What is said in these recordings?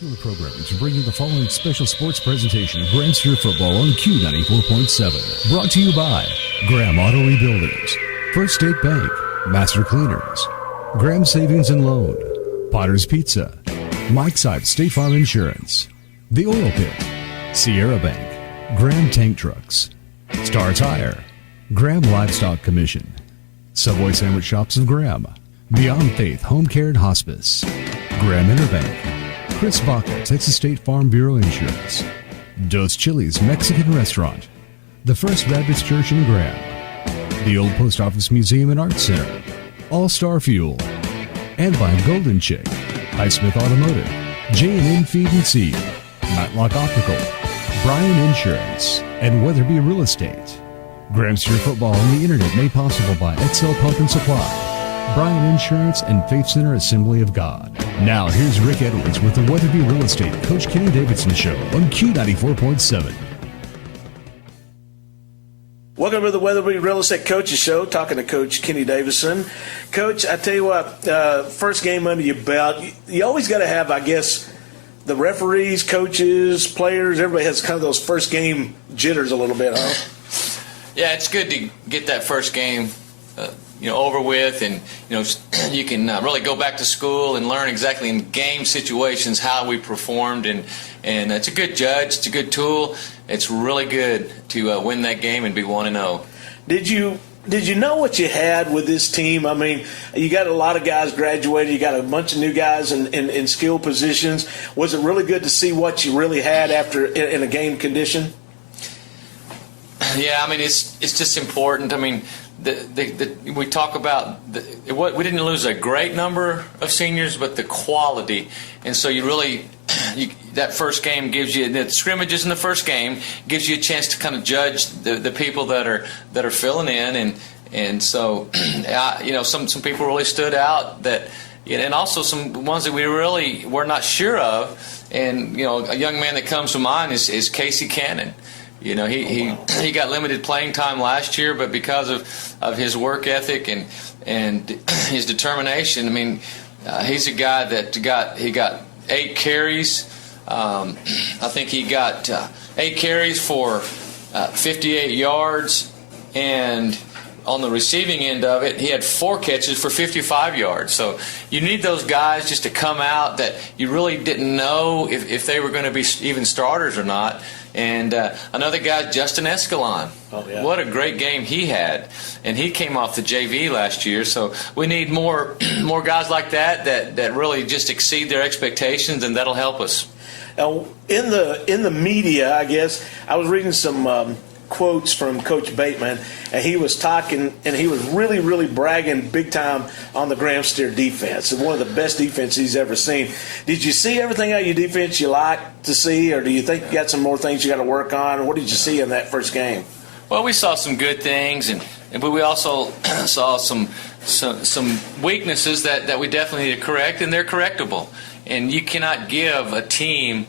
Spectacular programming to bring you the following special sports presentation of Graham Steer Football on Q94.7. Brought to you by Graham Auto Rebuilders, First State Bank, Master Cleaners, Graham Savings and Loan, Potter's Pizza, Mike's Side State Farm Insurance, The Oil Pit, Sierra Bank, Graham Tank Trucks, Star Tire, Graham Livestock Commission, Subway Sandwich Shops of Graham, Beyond Faith Home Care and Hospice, Graham Interbank, Chris Baca, Texas State Farm Bureau Insurance, Dos Chili's Mexican Restaurant, the First Baptist Church in Graham, the Old Post Office Museum and Arts Center, All Star Fuel, and by Golden Chick, Highsmith Automotive, J&N Feed and Seed, Matlock Optical, Bryan Insurance, and Weatherby Real Estate. Graham Steer Football on the Internet made possible by XL Pump and Supply, Bryan Insurance, and Faith Center Assembly of God. Now, here's Rick Edwards with the Weatherby Real Estate Coach Kenny Davidson Show on Q94.7. Welcome to the Weatherby Real Estate Coaches Show, talking to Coach Kenny Davidson. Coach, I tell you what, first game under your belt, you always got to have, I guess, the referees, coaches, players, everybody has kind of those first game jitters a little bit, huh? Yeah, it's good to get that first game over with, and you can really go back to school and learn exactly in game situations how we performed, and it's a good judge, it's a good tool. It's really good to win that game and be 1-0. Did you know what you had with this team? I mean, you got a lot of guys graduated, you got a bunch of new guys in skill positions. Was it really good to see what you really had after in a game Yeah, I mean, it's just important. I mean, we talk about we didn't lose a great number of seniors, but the quality. And so that first game gives you the scrimmages in the first game gives you a chance to kind of judge the people that are filling in, and so some people really stood out and also some ones that we really were not sure of. And a young man that comes to mind is Casey Cannon. He got limited playing time last year, but because of his work ethic and his determination, I mean, he's a guy that got 8 carries. I think he got 8 carries for 58 yards, and on the receiving end of it, he had 4 catches for 55 yards. So you need those guys just to come out that you really didn't know if they were going to be even starters or not. And another guy, Justin Escalon. Oh, yeah. What a great game he had. And he came off the JV last year. So we need more guys like that really just exceed their expectations, and that'll help us. Now, in the media, I guess, I was reading some quotes from Coach Bateman, and he was talking, and he was really, really bragging big time on the Graham Steer defense. It's one of the best defenses he's ever seen. Did you see everything out of your defense you like to see, or do you think you got some more things you got to work on? What did you see in that first game? Well, we saw some good things, but we also saw some weaknesses that we definitely need to correct, and they're correctable. And you cannot give a team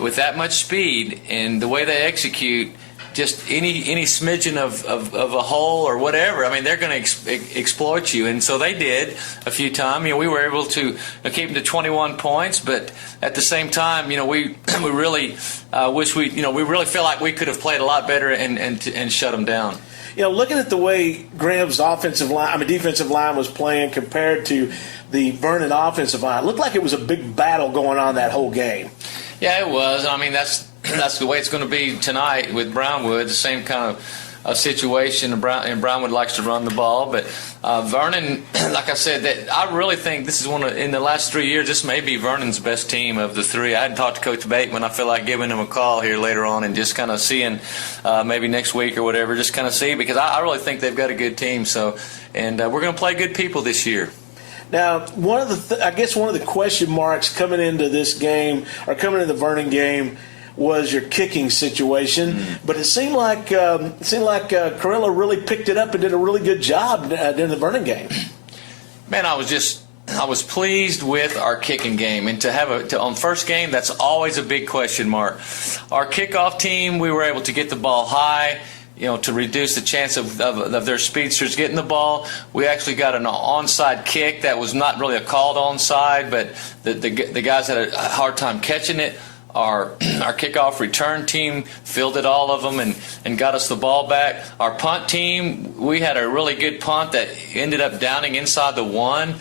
with that much speed and the way they execute just any smidgen of a hole or whatever. I mean, they're going to exploit you, and so they did a few times. We were able to keep them to 21 points, but at the same time, we really wish we really feel like we could have played a lot better and shut them down. Looking at the way Graham's defensive line was playing compared to the Vernon offensive line, it looked like it was a big battle going on that whole game. Yeah, it was. I mean, that's the way it's going to be tonight with Brownwood, the same kind of situation. And Brownwood likes to run the ball. But Vernon, like I said, I really think this is in the last 3 years, this may be Vernon's best team of the 3. I hadn't talked to Coach Bateman. I feel like giving him a call here later on and just kind of seeing maybe next week or whatever, just kind of see, because I really think they've got a good team. So, and we're going to play good people this year. Now, one of the question marks coming into this game, or coming into the Vernon game, was your kicking situation. Mm-hmm. But it seemed like Carrillo really picked it up and did a really good job during the Vernon game. Man, I was pleased with our kicking game, and on first game, that's always a big question mark. Our kickoff team, we were able to get the ball high, to reduce the chance of their speedsters getting the ball. We actually got an onside kick that was not really a called onside, but the guys had a hard time catching it. Our kickoff return team fielded all of them and got us the ball back. Our punt team, we had a really good punt that ended up downing inside the 1,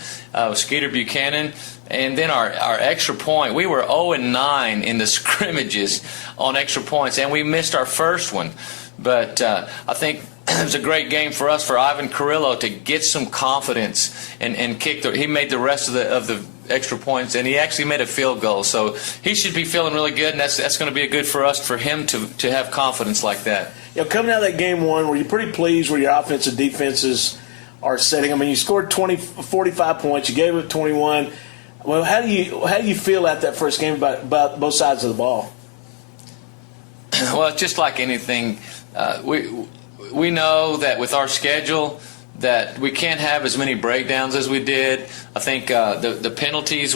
Skeeter Buchanan. And then our extra point, we were 0-9 in the scrimmages on extra points, and we missed our first one. But I think it was a great game for us, for Ivan Carrillo, to get some confidence and kick. He made the rest of the extra points, and he actually made a field goal. So he should be feeling really good, and that's going to be good for us, for him to have confidence like that. Coming out of that game 1, were you pretty pleased where your offense and defenses are setting? I mean, you scored 45 points, you gave up 21. Well, how do you feel at that first game about both sides of the ball? Well, it's just like anything. We know that with our schedule that we can't have as many breakdowns as we did. I think the penalties,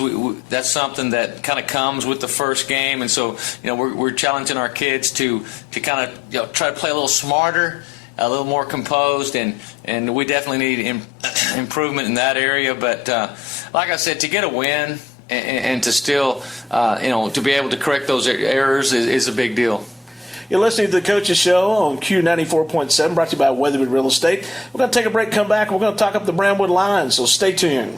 that's something that kind of comes with the first game, and so we're challenging our kids to kind of try to play a little smarter, a little more composed, and we definitely need improvement in that area. But like I said, to get a win and to still to be able to correct those errors is a big deal. You're listening to the Coaches Show on Q94.7, brought to you by Weatherby Real Estate. We're going to take a break, come back, and we're going to talk up the Brownwood Lions, so stay tuned.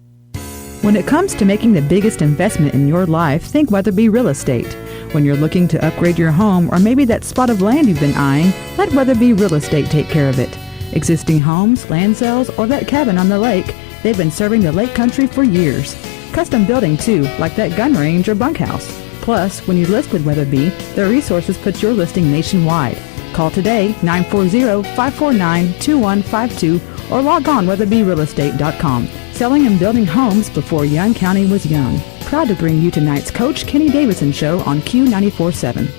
When it comes to making the biggest investment in your life, think Weatherby Real Estate. When you're looking to upgrade your home or maybe that spot of land you've been eyeing, let Weatherby Real Estate take care of it. Existing homes, land sales, or that cabin on the lake, they've been serving the lake country for years. Custom building too, like that gun range or bunkhouse. Plus, when you list with Weatherby, their resources put your listing nationwide. Call today, 940-549-2152, or log on weatherbyrealestate.com. Selling and building homes before Young County was young. Proud to bring you tonight's Coach Kenny Davison Show on Q94.7.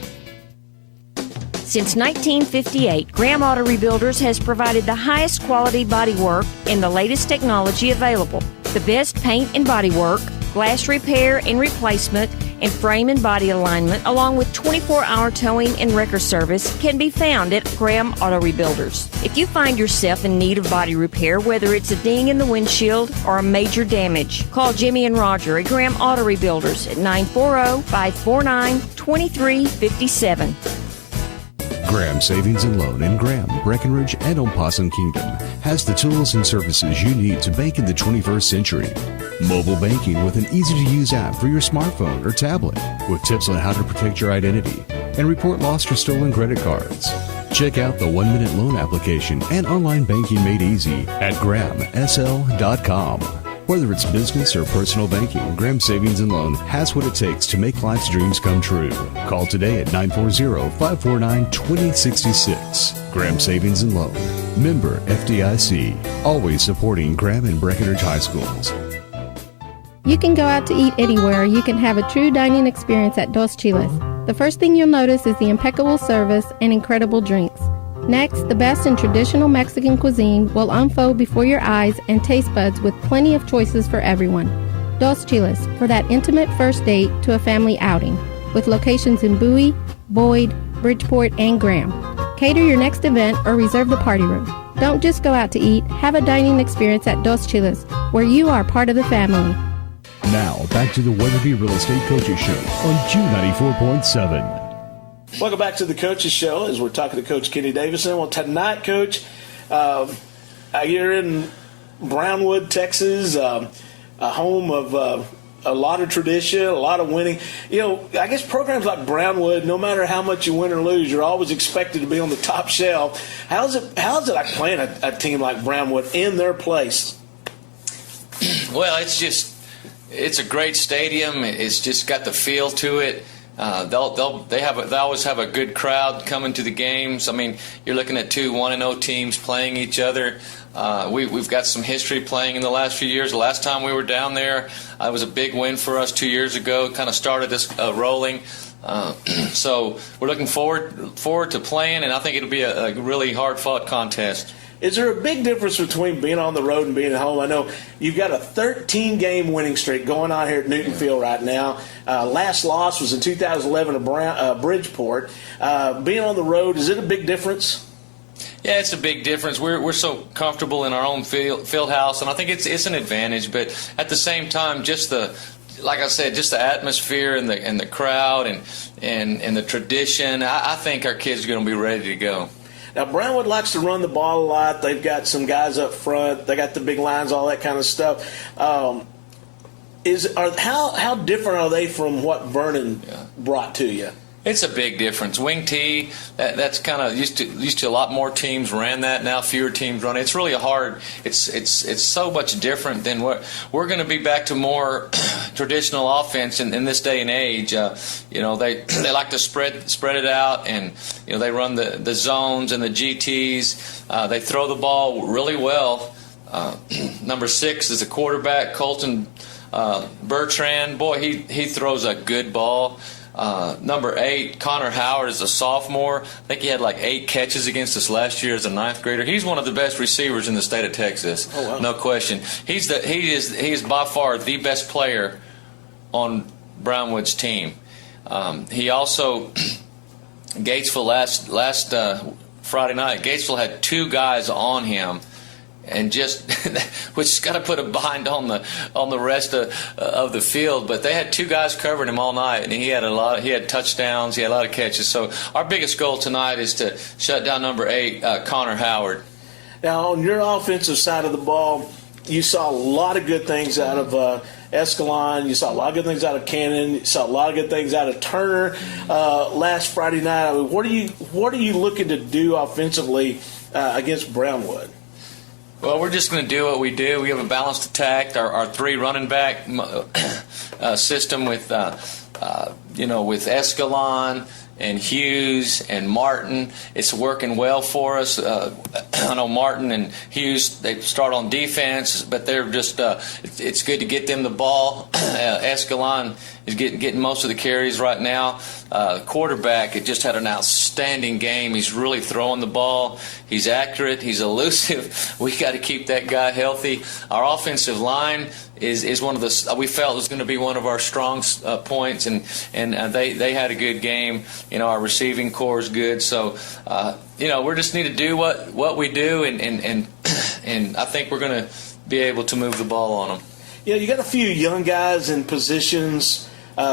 Since 1958, Graham Auto Rebuilders has provided the highest quality body work and the latest technology available. The best paint and body work, glass repair and replacement, and frame and body alignment, along with 24-hour towing and wrecker service, can be found at Graham Auto Rebuilders. If you find yourself in need of body repair, whether it's a ding in the windshield or a major damage, call Jimmy and Roger at Graham Auto Rebuilders at 940-549-2357. Graham Savings and Loan in Graham, Breckenridge, and Opossum Kingdom has the tools and services you need to bank in the 21st century. Mobile banking with an easy-to-use app for your smartphone or tablet with tips on how to protect your identity and report lost or stolen credit cards. Check out the 1-minute loan application and online banking made easy at grahamsl.com. Whether it's business or personal banking, Graham Savings and Loan has what it takes to make life's dreams come true. Call today at 940-549-2066. Graham Savings and Loan. Member FDIC. Always supporting Graham and Breckenridge High Schools. You can go out to eat anywhere. You can have a true dining experience at Dos Chiles. The first thing you'll notice is the impeccable service and incredible drinks. Next, the best in traditional Mexican cuisine will unfold before your eyes and taste buds with plenty of choices for everyone. Dos Chiles, for that intimate first date to a family outing, with locations in Bowie, Boyd, Bridgeport, and Graham. Cater your next event or reserve the party room. Don't just go out to eat, have a dining experience at Dos Chiles, where you are part of the family. Now, back to the Weatherby Real Estate Coaches Show on Q94.7. Welcome back to the Coaches Show as we're talking to Coach Kenny Davison. Well, tonight, Coach, you're in Brownwood, Texas, a home of a lot of tradition, a lot of winning. I guess programs like Brownwood, no matter how much you win or lose, you're always expected to be on the top shelf. How's it like playing a team like Brownwood in their place? Well, it's a great stadium. It's just got the feel to it. They always have a good crowd coming to the games. I mean, you're looking at two 1-0 teams playing each other. We've got some history playing in the last few years. The last time we were down there, it was a big win for us 2 years ago. Kind of started us rolling. So we're looking forward to playing, and I think it'll be a really hard-fought contest. Is there a big difference between being on the road and being at home? I know you've got a 13-game winning streak going on here at Newton Field right now. Last loss was in 2011 at Bridgeport. Being on the road, is it a big difference? Yeah, it's a big difference. We're so comfortable in our own field house, and I think it's an advantage. But at the same time, like I said, just the atmosphere and the crowd and the tradition. I think our kids are going to be ready to go. Now, Brownwood likes to run the ball a lot. They've got some guys up front. They got the big lines, all that kind of stuff. How different are they from what Vernon brought to you? It's a big difference. Wing T, that's kind of used to a lot more teams ran that. Now fewer teams run it. It's really hard. It's so much different than what we're going to be back to more traditional offense in this day and age. They like to spread it out, and they run the zones and the GTs. They throw the ball really well. Number 6 is a quarterback, Colton Bertrand. Boy, he throws a good ball. Number 8, Connor Howard, is a sophomore. I think he had like 8 catches against us last year as a 9th grader. He's one of the best receivers in the state of Texas. Oh, wow. No question. He is by far the best player on Brownwood's team. He also Gatesville last Friday night. Gatesville had 2 guys on him. And which got to put a bind on the rest of the field. But they had 2 guys covering him all night, and he had touchdowns, he had a lot of catches. So our biggest goal tonight is to shut down number 8, Connor Howard. Now, on your offensive side of the ball, you saw a lot of good things out of Escalon. You saw a lot of good things out of Cannon. You saw a lot of good things out of Turner last Friday night. I mean, what are you looking to do offensively against Brownwood? Well, we're just going to do what we do. We have a balanced attack. Our 3 running back system with Escalon and Hughes and Martin. It's working well for us. I know Martin and Hughes, they start on defense, but they're just it's good to get them the ball. Escalon is getting most of the carries right now. Quarterback, it just had an outstanding game. He's really throwing the ball. He's accurate. He's elusive. We got to keep that guy healthy. Our offensive line is one of the, we felt was going to be one of our strong points, and they had a good game. Our receiving core is good. So we just need to do what we do, and I think we're going to be able to move the ball on them. Yeah, you got a few young guys in positions,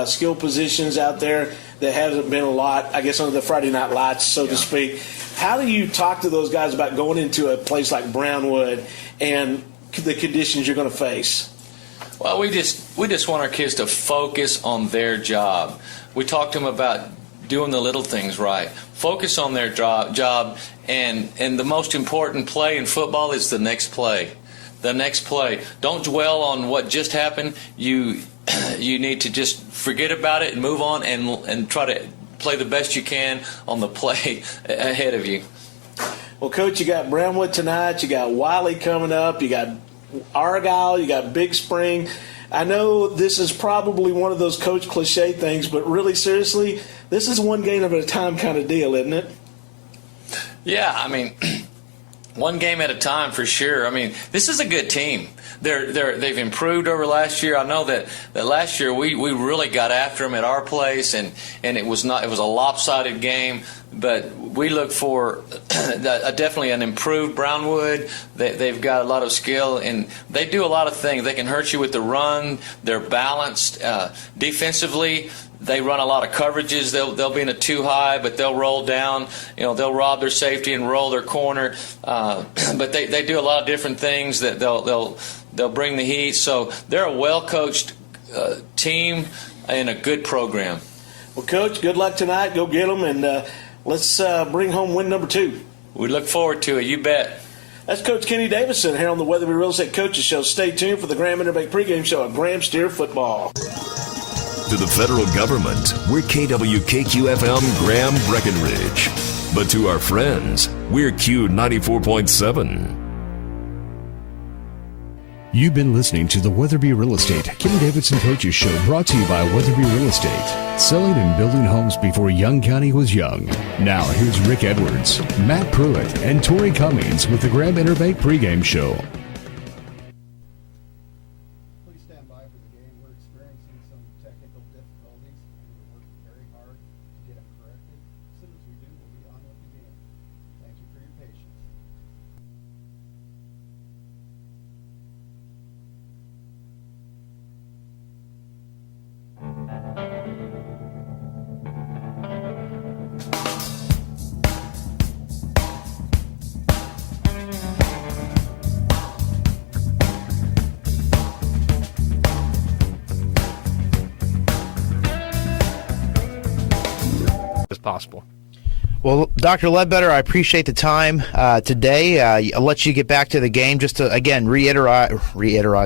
skill positions out there that hasn't been a lot, I guess, under the Friday night lights, so to speak. How do you talk to those guys about going into a place like Brownwood and the conditions you're going to face? Well, we just want our kids to focus on their job. We talk to them about doing the little things right. Focus on their job, and the most important play in football is the next play. The next play. Don't dwell on what just happened. You need to just forget about it and move on and try to play the best you can on the play ahead of you. Well, Coach, you got Brownwood tonight. You got Wiley coming up. You got Argyle. You got Big Spring. I know this is probably one of those coach cliche things, but really seriously, this is one game at a time kind of deal, isn't it? Yeah, I mean, one game at a time for sure. I mean, this is a good team. They've improved over last year. I know that last year we really got after them at our place, and it was a lopsided game. But we look for definitely an improved Brownwood. They've got a lot of skill, and they do a lot of things. They can hurt you with the run. They're balanced defensively. They run a lot of coverages. They'll be in a too high, but they'll roll down. They'll rob their safety and roll their corner. But they do a lot of different things that they'll bring the heat. So they're a well-coached team and a good program. Well, Coach, good luck tonight. Go get them, and let's bring home win number 2. We look forward to it. You bet. That's Coach Kenny Davison here on the Weatherby Real Estate Coaches Show. Stay tuned for the Graham Interbay pregame show at Graham Steer Football. To the federal government, we're KWKQ-FM Graham Breckenridge. But to our friends, we're Q94.7. You've been listening to the Weatherby Real Estate Kenny Davidson Coaches Show, brought to you by Weatherby Real Estate. Selling and building homes before Young County was young. Now here's Rick Edwards, Matt Pruitt, and Tori Cummings with the Graham Interbay pregame show. Please stand by for the game. We're experiencing some technical difficulties, and we're working very hard to get them corrected. As soon as we do, we'll be on with the game. Thank you for your patience. possible. Well, Dr. Ledbetter, I appreciate the time today. I'll let you get back to the game. Just to, again, reiterate,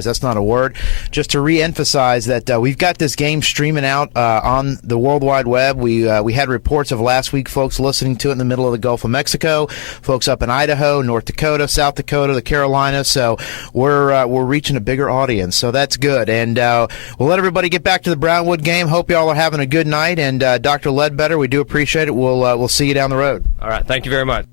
that's not a word, just to reemphasize that we've got this game streaming out on the World Wide Web. We had reports of last week folks listening to it in the middle of the Gulf of Mexico, folks up in Idaho, North Dakota, South Dakota, the Carolinas. So we're reaching a bigger audience, so that's good. And we'll let everybody get back to the Brownwood game. Hope y'all are having a good night. And Dr. Ledbetter, we do appreciate it. We'll see you down the road. All right. Thank you very much.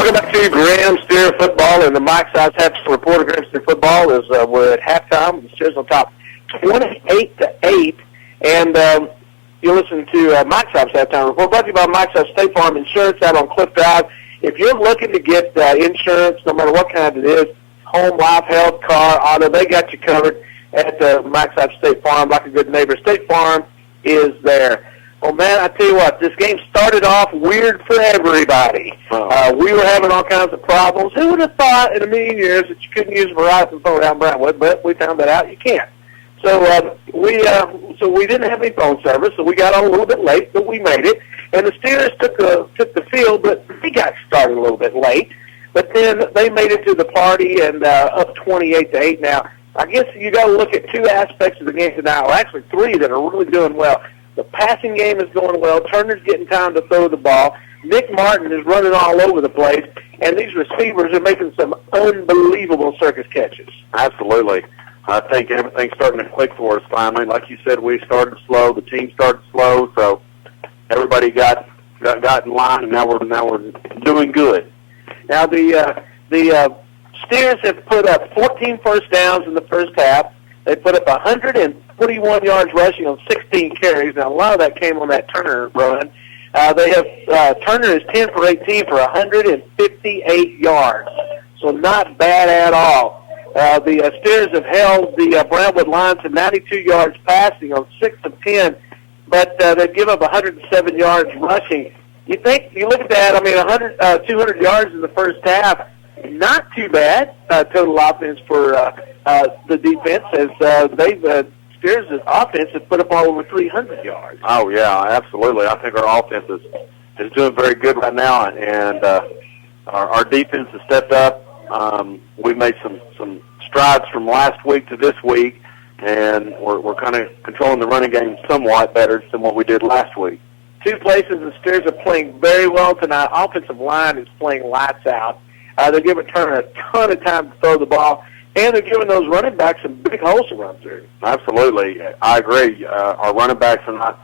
Welcome back to Graham Steer Football, and the Mike Size Halftime Report of Graham Steer Football is we're at halftime. The Steers on top 28-8, and you listen to Mike Size's Halftime Report, brought to you by Mike Size State Farm Insurance out on Cliff Drive. If you're looking to get insurance, no matter what kind it is, home, life, health, car, auto, they got you covered at Mike Size State Farm, like a good neighbor. State Farm is there. Well, man, I tell you what, this game started off weird for everybody. We were having all kinds of problems. Who would have thought in a million years that you couldn't use a Verizon phone down Brownwood? But we found that out you can't. So we didn't have any phone service, so we got on a little bit late, but we made it. And the Steelers took the field, but they got started a little bit late. But then they made it to the party and up 28-8 now. I guess you got to look at two aspects of the game tonight, or actually three that are really doing well. The passing game is going well. Turner's getting time to throw the ball. Nick Martin is running all over the place, and these receivers are making some unbelievable circus catches. Absolutely. I think everything's starting to click for us finally. Like you said, we started slow. The team started slow, so everybody got in line, and now we're doing good. Now the Steers have put up 14 first downs in the first half. They put up 141 yards rushing on 16 carries. Now a lot of that came on that Turner run. They have Turner is 10 for 18 for 158 yards, so not bad at all. The Steers have held the Brownwood line to 92 yards passing on 6 of 10, but they give up 107 yards rushing. You look at that, I mean, 200 yards in the first half, not too bad total offense for the defense, as Steers' offense has put up all over 300 yards. Oh, yeah, absolutely. I think our offense is doing very good right now, and our defense has stepped up. We've made some strides from last week to this week, and we're kind of controlling the running game somewhat better than what we did last week. Two places the Steers are playing very well tonight. Offensive line is playing lights out. They're giving Turner a ton of time to throw the ball, and they're giving those running backs some big holes to run through. Absolutely. I agree. Our running backs are not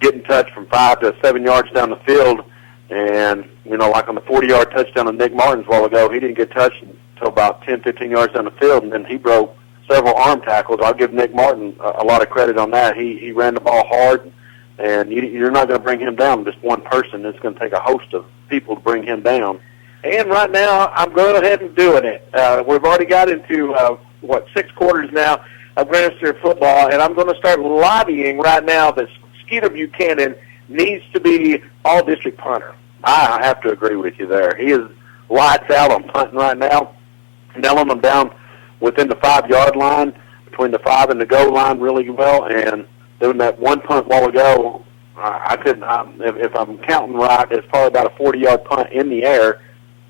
getting touched from 5 to 7 yards down the field. And, like on the 40-yard touchdown of Nick Martin's a while ago, he didn't get touched until about 10, 15 yards down the field, and then he broke several arm tackles. I'll give Nick Martin a lot of credit on that. He ran the ball hard, and you're not going to bring him down with just one person. It's going to take a host of people to bring him down. And right now, I'm going ahead and doing it. We've already got into, 6 quarters now of Graham Steer football, and I'm going to start lobbying right now that Skeeter Buchanan needs to be all-district punter. I have to agree with you there. He is lights out on punting right now, nailing them down within the 5-yard line, between the 5 and the goal line really well, and doing that one punt a while ago, I couldn't, if I'm counting right, it's probably about a 40-yard punt in the air,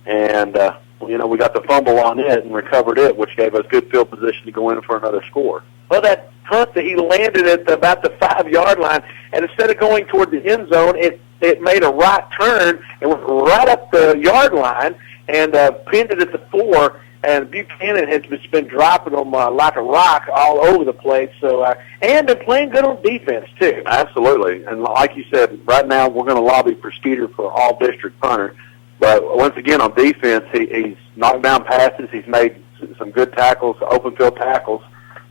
and, we got the fumble on it and recovered it, which gave us good field position to go in for another score. Well, that punt that he landed at about the 5-yard line, and instead of going toward the end zone, it made a right turn and went right up the yard line and pinned it at the 4. And Buchanan has just been dropping them like a rock all over the place. So and been playing good on defense too. Absolutely, and like you said, right now we're going to lobby for Skeeter for all district punter. But once again, on defense, he's knocked down passes. He's made some good tackles, open field tackles.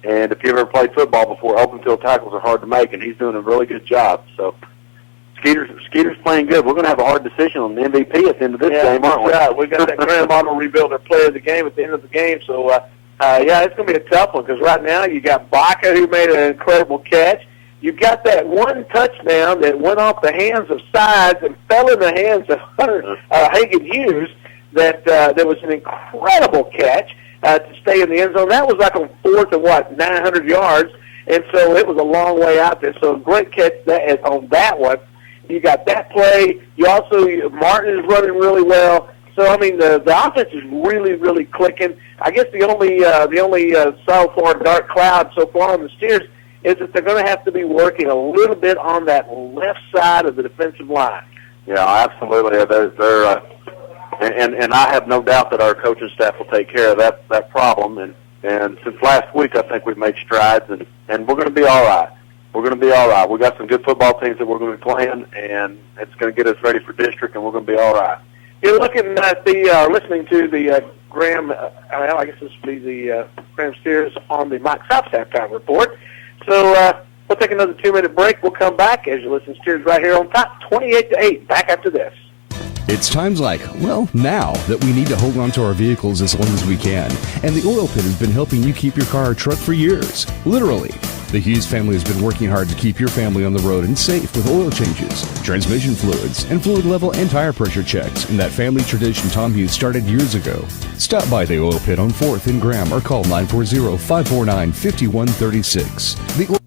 And if you've ever played football before, open field tackles are hard to make, and he's doing a really good job. So Skeeter's playing good. We're going to have a hard decision on the MVP at the end of this game, aren't we? Yeah, we got that Graham Auto Rebuilder player of the game at the end of the game. So, it's going to be a tough one because right now you got Baca, who made an incredible catch. you got that one touchdown that went off the hands of Sides and fell in the hands of Hagan Hughes. That was an incredible catch to stay in the end zone. That was like on 4th and 900 yards, and so it was a long way out there. So a great catch on that one. You got that play. You also Martin is running really well. So I mean the offense is really, really clicking. I guess the only so far dark cloud so far on the Steers is that they're going to have to be working a little bit on that left side of the defensive line. Yeah, absolutely. And I have no doubt that our coaching staff will take care of that problem. And since last week, I think we've made strides, and we're going to be all right. We're going to be all right. We've got some good football teams that we're going to be playing, and it's going to get us ready for district, and we're going to be all right. You're looking at listening to the Graham, I guess this will be the Graham Steers on the Mike Sops halftime report. So we'll take another 2-minute break. We'll come back as you listen to Steers right here on top, 28-8. Back after this. It's times like, well, now that we need to hold on to our vehicles as long as we can. And the Oil Pit has been helping you keep your car or truck for years. Literally. The Hughes family has been working hard to keep your family on the road and safe with oil changes, transmission fluids, and fluid level and tire pressure checks. And that family tradition Tom Hughes started years ago. Stop by the Oil Pit on 4th in Graham or call 940-549-5136.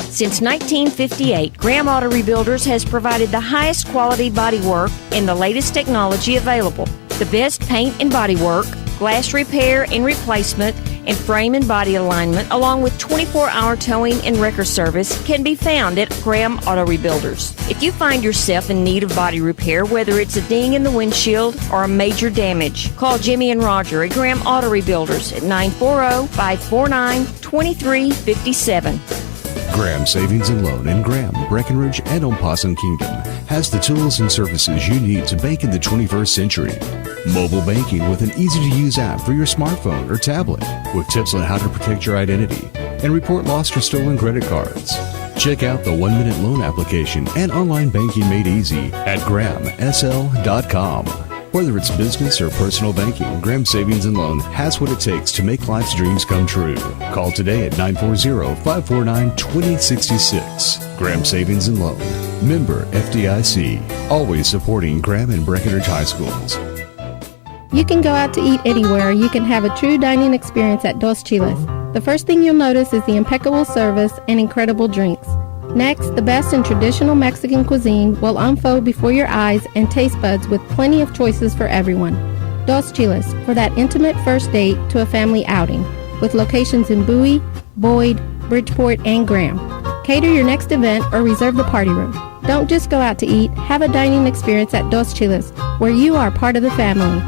Since 1958, Graham Auto Rebuilders has provided the highest quality bodywork and the latest technology available. The best paint and bodywork, glass repair and replacement, and frame and body alignment, along with 24-hour towing and wrecker service, can be found at Graham Auto Rebuilders. If you find yourself in need of body repair, whether it's a ding in the windshield or a major damage, call Jimmy and Roger at Graham Auto Rebuilders at 940-549-2357. Graham Savings and Loan in Graham, Breckenridge, and Opossum Kingdom has the tools and services you need to bank in the 21st century. Mobile banking with an easy-to-use app for your smartphone or tablet with tips on how to protect your identity and report lost or stolen credit cards. Check out the 1-minute loan application and online banking made easy at grahamsl.com. Whether it's business or personal banking, Graham Savings and Loan has what it takes to make life's dreams come true. Call today at 940-549-2066. Graham Savings and Loan. Member FDIC. Always supporting Graham and Breckenridge High Schools. You can go out to eat anywhere. You can have a true dining experience at Dos Chiles. The first thing you'll notice is the impeccable service and incredible drinks. Next, the best in traditional Mexican cuisine will unfold before your eyes and taste buds with plenty of choices for everyone. Dos Chiles, for that intimate first date to a family outing, with locations in Bowie, Boyd, Bridgeport, and Graham. Cater your next event or reserve the party room. Don't just go out to eat, have a dining experience at Dos Chiles, where you are part of the family.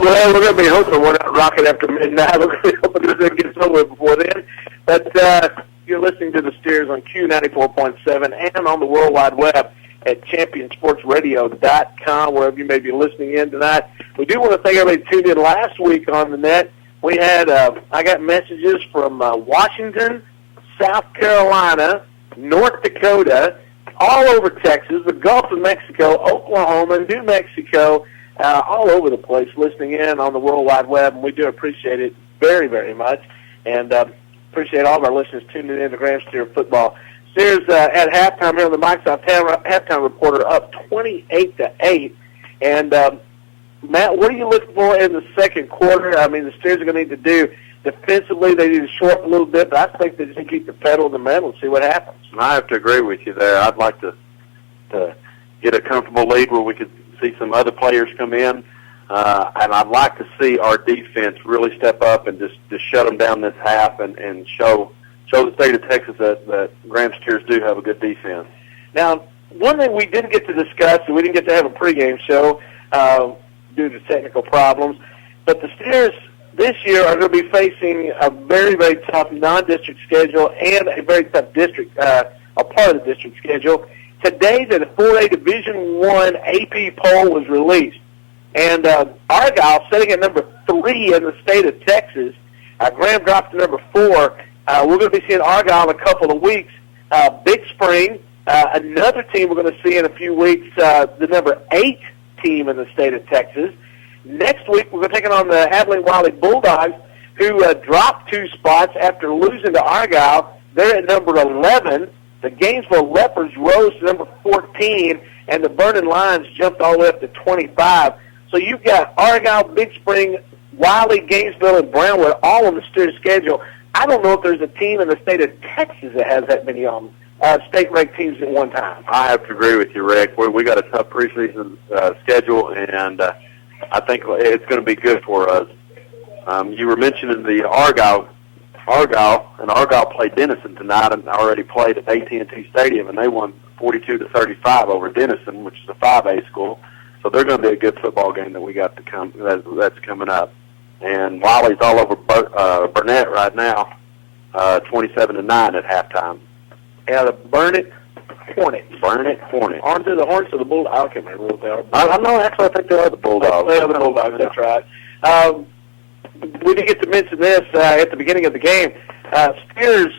Well, we're going to be hoping we're not rocking after midnight. We're going to be hoping it gets over before then. But you're listening to the Steers on Q94.7 and on the World Wide Web at championsportsradio.com, wherever you may be listening in tonight. We do want to thank everybody who tuned in last week on the net. We had, I got messages from Washington, South Carolina, North Dakota, all over Texas, the Gulf of Mexico, Oklahoma, New Mexico, all over the place listening in on the World Wide Web, and we do appreciate it very, very much, and appreciate all of our listeners tuning in to Graham Steer Football. Steers at halftime here on the Mike's halftime reporter up 28-8, and Matt, what are you looking for in the second quarter? I mean, the Steers are going to need to do defensively. They need to shorten a little bit, but I think they just need to keep the pedal in the metal and see what happens. I have to agree with you there. I'd like to get a comfortable lead where we could see some other players come in, and I'd like to see our defense really step up and just shut them down this half and show the state of Texas that Graham Steers do have a good defense. Now, one thing we didn't get to discuss, and we didn't get to have a pregame show due to technical problems, but the Steers this year are going to be facing a very, very tough non-district schedule and a very tough district, a part of the district schedule. Today, the 4A Division I AP poll was released, and Argyle, sitting at number 3 in the state of Texas, Graham dropped to number 4. We're going to be seeing Argyle in a couple of weeks. Big Spring, another team we're going to see in a few weeks, the number 8 team in the state of Texas. Next week, we're going to take on the Abilene Wiley Bulldogs, who dropped 2 spots after losing to Argyle. They're at number 11. The Gainesville Leopards rose to number 14, and the Vernon Lions jumped all the way up to 25. So you've got Argyle, Big Spring, Wiley, Gainesville, and Brownwood all on the Steers schedule. I don't know if there's a team in the state of Texas that has that many state-ranked teams at one time. I have to agree with you, Rick. We got a tough preseason schedule, and I think it's going to be good for us. You were mentioning the Argyle played Denison tonight and already played at AT&T Stadium, and they won 42-35 over Denison, which is a 5A school. So they're going to be a good football game that we got to come. That's coming up. And Wiley's all over Burnett right now, 27-9 at halftime. Yeah, the Burnett Hornets. Aren't they the Hornets or the Bulldogs? I can't remember what they are. I know. Actually, I think they are the Bulldogs. They are the Bulldogs. That's right. We didn't get to mention this at the beginning of the game. Steers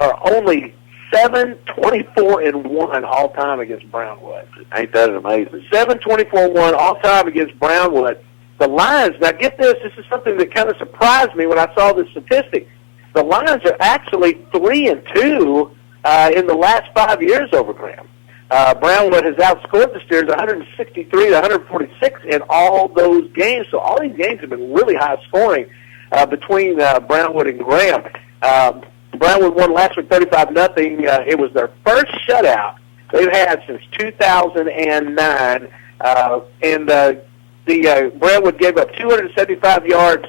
are only 7-24-1 all time against Brownwood. Ain't that amazing? 7-24-1 all time against Brownwood. The Lions, now get this, this is something that kind of surprised me when I saw this statistic. The Lions are actually 3-2 in the last 5 years over Graham. Brownwood has outscored the Steers 163-146 in all those games. So all these games have been really high scoring between Brownwood and Graham. Brownwood won last week 35-0. It was their first shutout they've had since 2009. The Brownwood gave up 275 yards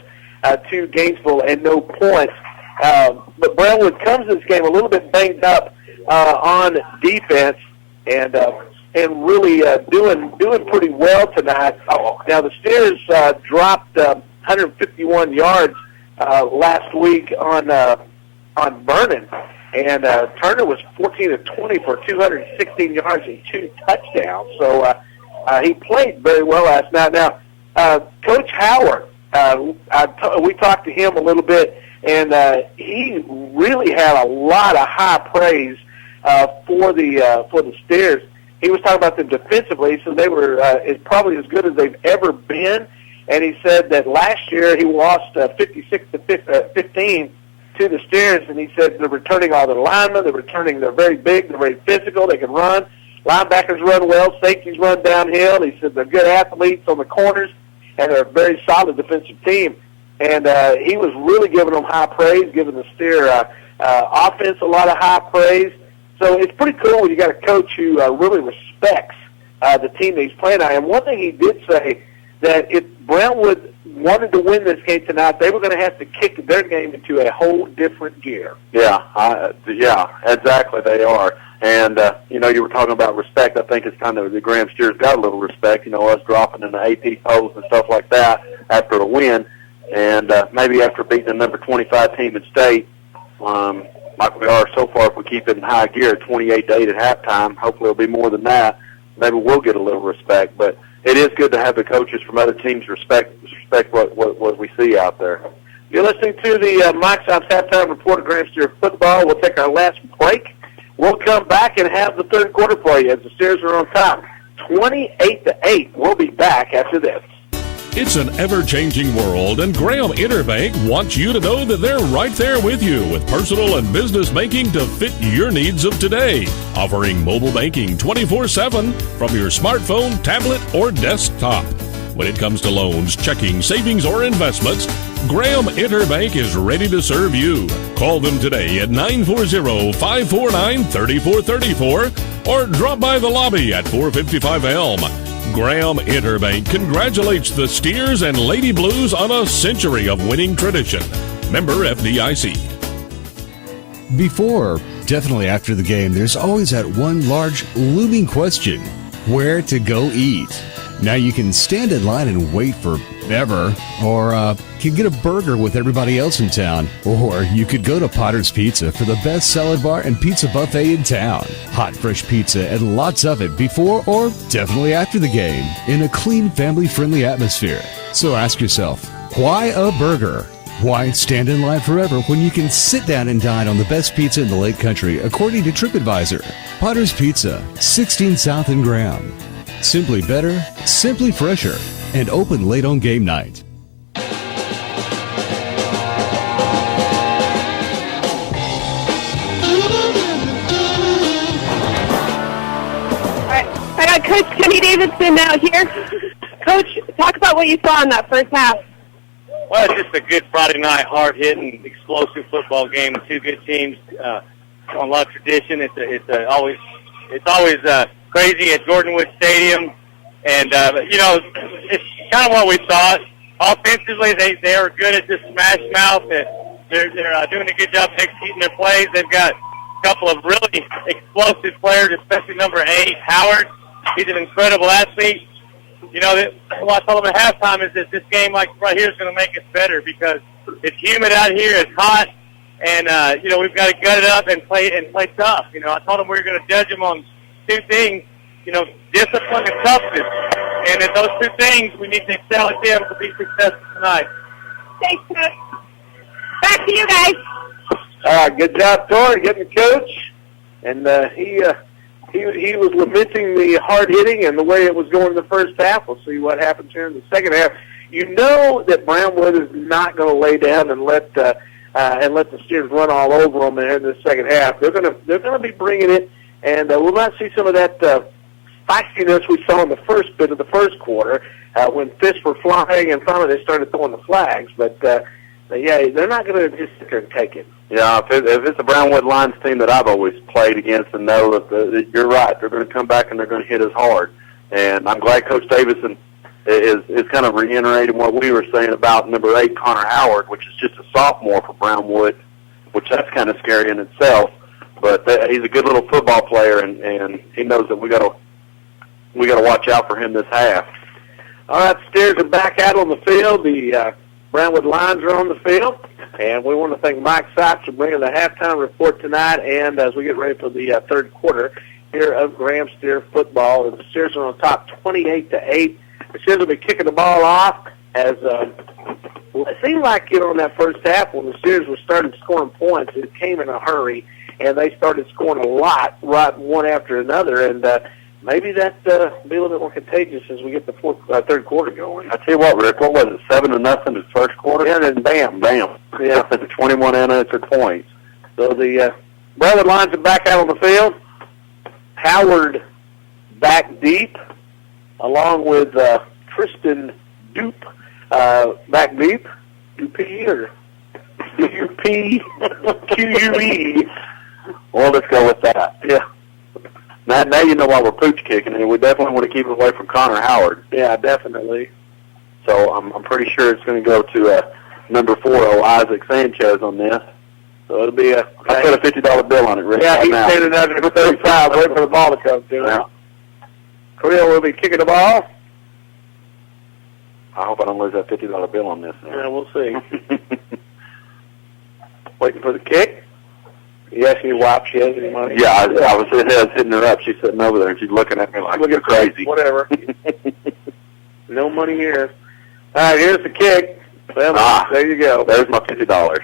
to Gainesville and no points. But Brownwood comes to this game a little bit banged up on defense and really doing pretty well tonight. Now the Steers dropped 151 yards last week on Vernon, and Turner was 14-20 for 216 yards and 2 touchdowns. So he played very well last night. Now, Coach Howard, we talked to him a little bit, and he really had a lot of high praise for the Steers. He was talking about them defensively, so they were probably as good as they've ever been. And he said that last year he lost 56-15 to the Steers, and he said they're returning all their linemen. They're very big. They're very physical. They can run. Linebackers run well. Safeties run downhill. He said they're good athletes on the corners, and they're a very solid defensive team. And he was really giving them high praise, giving the Steer offense a lot of high praise. So it's pretty cool when you got a coach who really respects the team that he's playing on. And one thing he did say, that if Brownwood wanted to win this game tonight, they were going to have to kick their game into a whole different gear. Yeah, exactly, they are. And, you were talking about respect. I think it's kind of the Graham Steers got a little respect, us dropping in the AP polls and stuff like that after a win. And maybe after beating the number 25 team in state, like we are so far, if we keep it in high gear at 28-8 at halftime, hopefully it'll be more than that. Maybe we'll get a little respect. But it is good to have the coaches from other teams respect what we see out there. You're listening to the Mike Sops halftime report of Graham Steer football. We'll take our last break. We'll come back and have the third quarter for you as the Steers are on top, 28-8. We'll be back after this. It's an ever-changing world, and Graham Interbank wants you to know that they're right there with you with personal and business banking to fit your needs of today. Offering mobile banking 24/7 from your smartphone, tablet, or desktop. When it comes to loans, checking, savings, or investments, Graham Interbank is ready to serve you. Call them today at 940-549-3434 or drop by the lobby at 455 Elm. Graham Interbank congratulates the Steers and Lady Blues on a century of winning tradition. Member FDIC. Before, definitely after the game, there's always that one large looming question: where to go eat? Now you can stand in line and wait forever, or can get a burger with everybody else in town, or you could go to Potter's Pizza for the best salad bar and pizza buffet in town. Hot, fresh pizza and lots of it before or definitely after the game in a clean, family-friendly atmosphere. So ask yourself, why a burger? Why stand in line forever when you can sit down and dine on the best pizza in the Lake Country, according to TripAdvisor? Potter's Pizza, 16 South and Graham. Simply better, simply fresher, and open late on game night. I got Coach Kenny Davidson out here. Coach, talk about what you saw in that first half. Well, it's just a good Friday night, hard-hitting, explosive football game with two good teams on a lot of tradition. It's always crazy at Jordanwood Stadium, and it's kind of what we thought. Offensively, they are good at just smash mouth. They're doing a good job executing their plays. They've got a couple of really explosive players, especially number 8, Howard. He's an incredible athlete. What I told them at halftime is that this game, like right here, is going to make us better because it's humid out here, it's hot, and we've got to gut it up and play tough. I told them we were going to judge them on 2 things, discipline and toughness, and at those 2 things, we need to excel at them to be successful tonight. Thanks, Coach. Back to you guys. Good job, Tori, getting the coach, and he was lamenting the hard hitting and the way it was going in the first half. We'll see what happens here in the second half. You know that Brownwood is not going to lay down and let the Steers run all over them in the second half. They're going to be bringing it, and we'll not see some of that feistiness we saw in the first bit of the first quarter when fists were flying and finally they started throwing the flags. But yeah, they're not going to just sit there and take it. Yeah, if it's a Brownwood Lions team that I've always played against and know that you're right, they're going to come back and they're going to hit us hard. And I'm glad Coach Davison is kind of reiterating what we were saying about number 8, Connor Howard, which is just a sophomore for Brownwood, which that's kind of scary in itself. But he's a good little football player, and he knows that we got to watch out for him this half. All right, Steers are back out on the field. The Brownwood Lions are on the field. And we want to thank Mike Sipes for bringing the halftime report tonight, and as we get ready for the third quarter here of Graham Steer football. The Steers are on top 28-8. The Steers will be kicking the ball off as it seemed like in that first half when the Steers were starting scoring points, it came in a hurry, and they started scoring a lot right one after another, and maybe that be a little bit more contagious as we get the third quarter going. I tell you what, Rick, what was it, 7-0 the first quarter? Yeah, and then bam. Yeah, 21 unanswered points. So the Brownwood Lions are back out on the field. Howard back deep, along with Tristan Dupe back deep. Dupe or D-U-P-Q-U-E. Well, let's go with that. Yeah. Now you know why we're pooch kicking, and we definitely want to keep it away from Connor Howard. Yeah, definitely. So I'm pretty sure it's going to go to number 4, Isaac Sanchez on this. So it'll be I put a $50 bill on it, Rick. Yeah, he's standing out there for 35, waiting for the ball to come to him. Yeah. Creel will be kicking the ball. I hope I don't lose that $50 bill on this. Yeah, we'll see. Waiting for the kick. Yes, he wipes. She has any money. Yeah, I was hitting her up. She's sitting over there, and she's looking at me like, you're crazy. Whatever. No money here. All right, here's the kick. Well, there you go. There's my $50.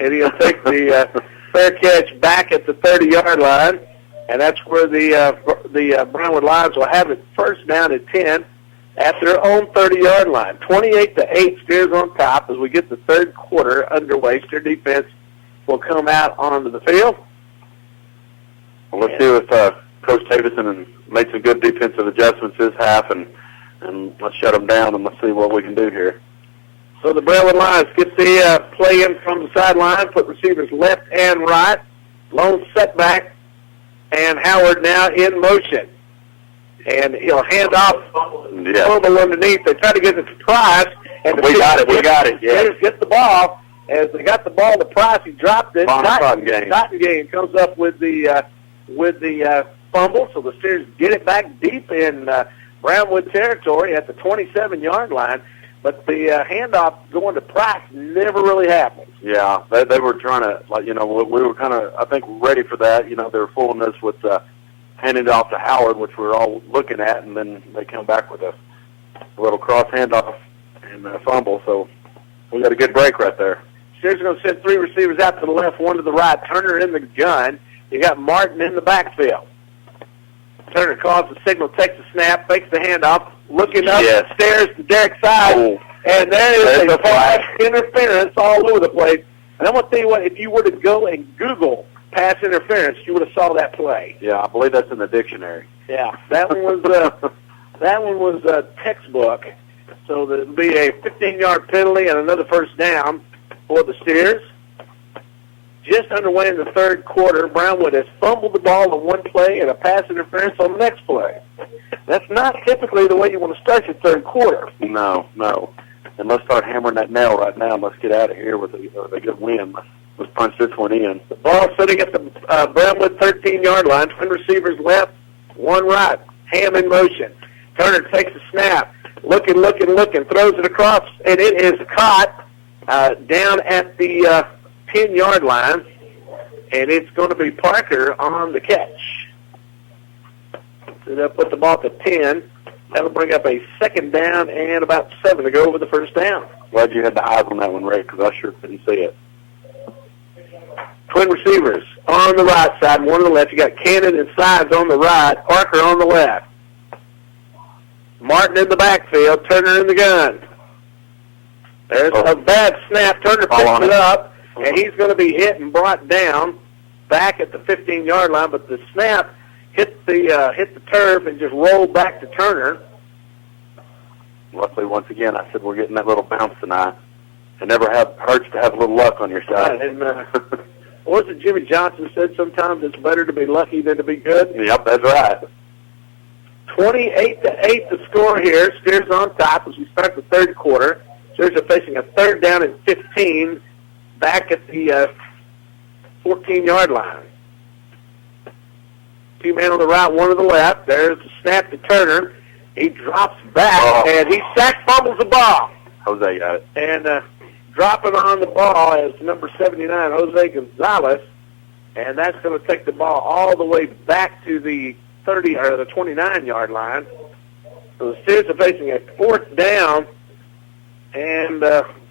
And he'll take the fair catch back at the 30-yard line, and that's where the Brownwood Lions will have it first down at 10 at their own 30-yard line. 28-8, Steers on top as we get the third quarter underway. Steer defense will come out onto the field. Well, let's see if Coach Davison made some good defensive adjustments this half, and let's shut them down, and let's see what we can do here. So the Brownwood Lions get the play in from the sideline, put receivers left and right, lone setback, and Howard now in motion. And he'll hand off fumble underneath. They try to get it to Price. And we got it, yeah. Get the ball. As they got the ball to Price, he dropped it. Cotton comes up with the fumble, so the Steers get it back deep in Brownwood territory at the 27-yard line. But the handoff going to Price never really happened. Yeah, they were trying to, we were kind of, I think, ready for that. They were fooling us with handing it off to Howard, which we were all looking at, and then they come back with a little cross handoff and a fumble. So we got a good break right there. Steers are going to send 3 receivers out to the left, 1 to the right. Turner in the gun. You got Martin in the backfield. Turner calls the signal, takes the snap, fakes the handoff, looking up, stares to Derek's side, and there is a pass interference all over the place. And I'm going to tell you what, if you were to go and Google pass interference, you would have saw that play. Yeah, I believe that's in the dictionary. Yeah, that one was textbook. So there'll be a 15-yard penalty and another first down for the Steers. Just underway in the third quarter, Brownwood has fumbled the ball on one play and a pass interference on the next play. That's not typically the way you want to start your third quarter. No. And let's start hammering that nail right now. Let's get out of here with a good win. Let's punch this one in. The ball sitting at the Brownwood 13-yard line. Twin receivers left, 1 right. Ham in motion. Turner takes a snap. Looking, throws it across, and it is caught down at the 10-yard line, and it's going to be Parker on the catch. So they'll put the ball to 10. That'll bring up a second down and about 7 to go over the first down. Glad you had the eyes on that one, Ray, because I sure couldn't see it. Twin receivers on the right side, 1 on the left. You got Cannon and Sides on the right, Parker on the left. Martin in the backfield, Turner in the gun. There's a bad snap. Turner picks it up, and he's going to be hit and brought down back at the 15-yard line, but the snap hit the turf and just rolled back to Turner. Luckily, once again, I said we're getting that little bounce tonight. It never hurts to have a little luck on your side. And what was it Jimmy Johnson said? Sometimes it's better to be lucky than to be good. Yep, that's right. 28-8 the score here. Steers on top as we start the third quarter. Steers are facing a third down and 15 back at the 14-yard line. 2 men on the right, 1 on the left. There's the snap to Turner. He drops back, and he fumbles the ball. Jose got it. And dropping on the ball is number 79, Jose Gonzalez, and that's going to take the ball all the way back to the 30 or the 29-yard line. So the Steers are facing a fourth down, and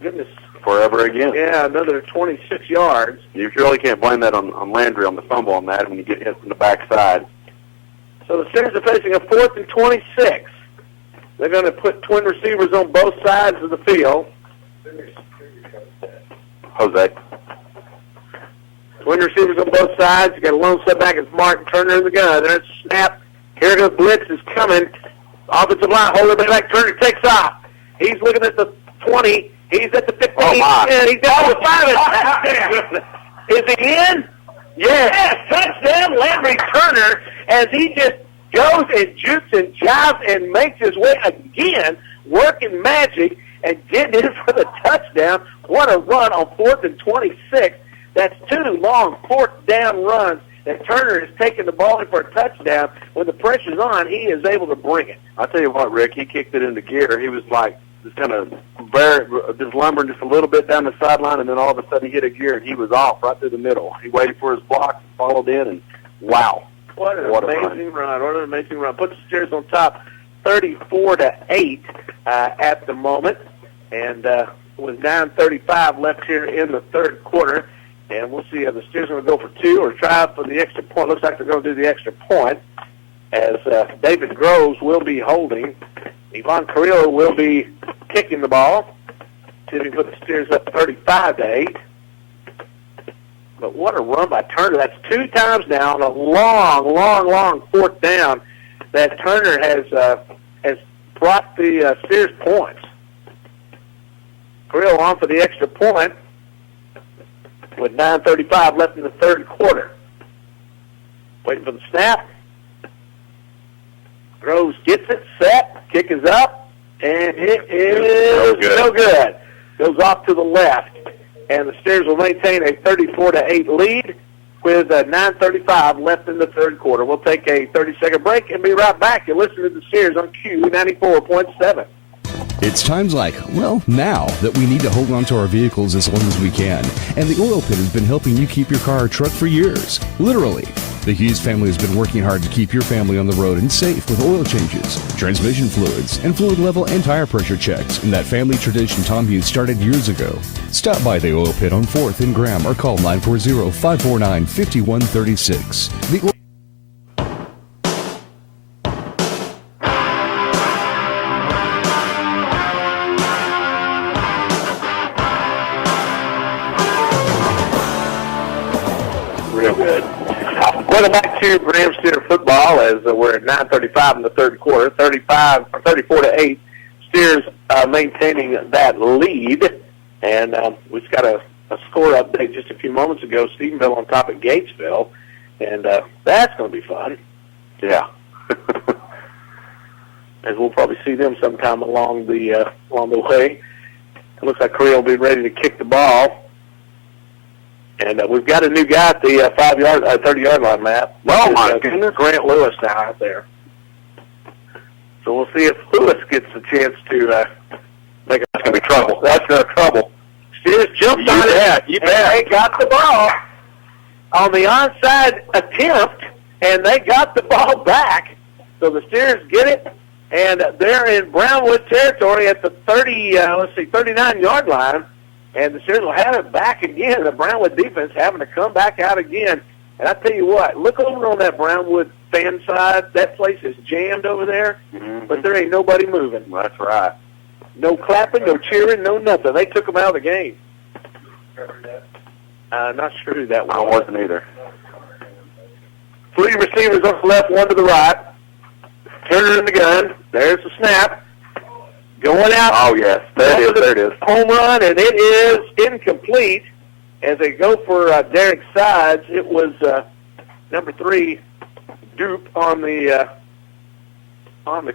goodness, forever again. Yeah, another 26 yards. You really can't blame that on Landry on the fumble on that when you get hit from the backside. So the Steers are facing a 4th and 26. They're going to put twin receivers on both sides of the field. Jose. Twin receivers on both sides. You got a lone setback. It's Martin Turner in the gun. There's a snap. Here the blitz is coming. Offensive line, hold it back. Turner takes off. He's looking at the 20. He's at the 15. And he's at the 5. Is he in? Yes. Touchdown, Landry Turner, as he just goes and jukes and jives and makes his way again, working magic and getting in for the touchdown. What a run on 4th and 26. That's 2 long fourth down runs that Turner has taken the ball in for a touchdown. When the pressure's on, he is able to bring it. I'll tell you what, Rick, he kicked it into gear. He was like just kind of just lumbering just a little bit down the sideline, and then all of a sudden he hit a gear, and he was off right through the middle. He waited for his block, followed in, and wow. What an amazing run. What an amazing run. Puts the Steers on top 34-8 at the moment. And with 9:35 left here in the third quarter. And we'll see if the Steers are going to go for 2 or try for the extra point. Looks like they're going to do the extra point as David Groves will be holding. Yvonne Carrillo will be kicking the ball. See if he can put the Steers up 35-8. But what a run by Turner. That's 2 times now on a long fourth down that Turner has brought the Steers points. Carrillo on for the extra point with 9:35 left in the third quarter. Waiting for the snap. Groves gets it set. Kick is up. And it is no good. Goes off to the left. And the Steers will maintain a 34-8 lead with 9:35 left in the third quarter. We'll take a 30-second break and be right back. You're listening to the Steers on Q94.7. It's times like, well, now that we need to hold on to our vehicles as long as we can. And the Oil Pit has been helping you keep your car or truck for years. Literally. The Hughes family has been working hard to keep your family on the road and safe with oil changes, transmission fluids, and fluid level and tire pressure checks in that family tradition Tom Hughes started years ago. Stop by the oil pit on 4th in Graham or call 940-549-5136. The Real good. Welcome back to Graham Steer football as we're at 9:35 in the third quarter, 34-8. Steers maintaining that lead, and we just got a score update just a few moments ago. Stephenville on top of Gatesville, and that's going to be fun. Yeah, as we'll probably see them sometime along the way. It looks like Korea will be ready to kick the ball. And we've got a new guy at the 30-yard line, Matt. Oh, my goodness. Grant Lewis now out there. So we'll see if Lewis gets a chance to make it. That's going to be trouble. That's trouble. Steers jumped on it. You bet. They got the ball on the onside attempt, and they got the ball back. So the Steers get it, and they're in Brownwood territory at the 39-yard line. And the Steelers will have it back again. The Brownwood defense having to come back out again. And I tell you what, look over on that Brownwood fan side. That place is jammed over there, but there ain't nobody moving. That's right. No clapping, no cheering, no nothing. They took them out of the game. Not sure who that was. I wasn't either. 3 receivers on the left, 1 to the right. Turner in the gun. There's the snap. Going out. Oh, yes. There it is. Home run, and it is incomplete as they go for Derek Sides. It was number 3, Dupe, on the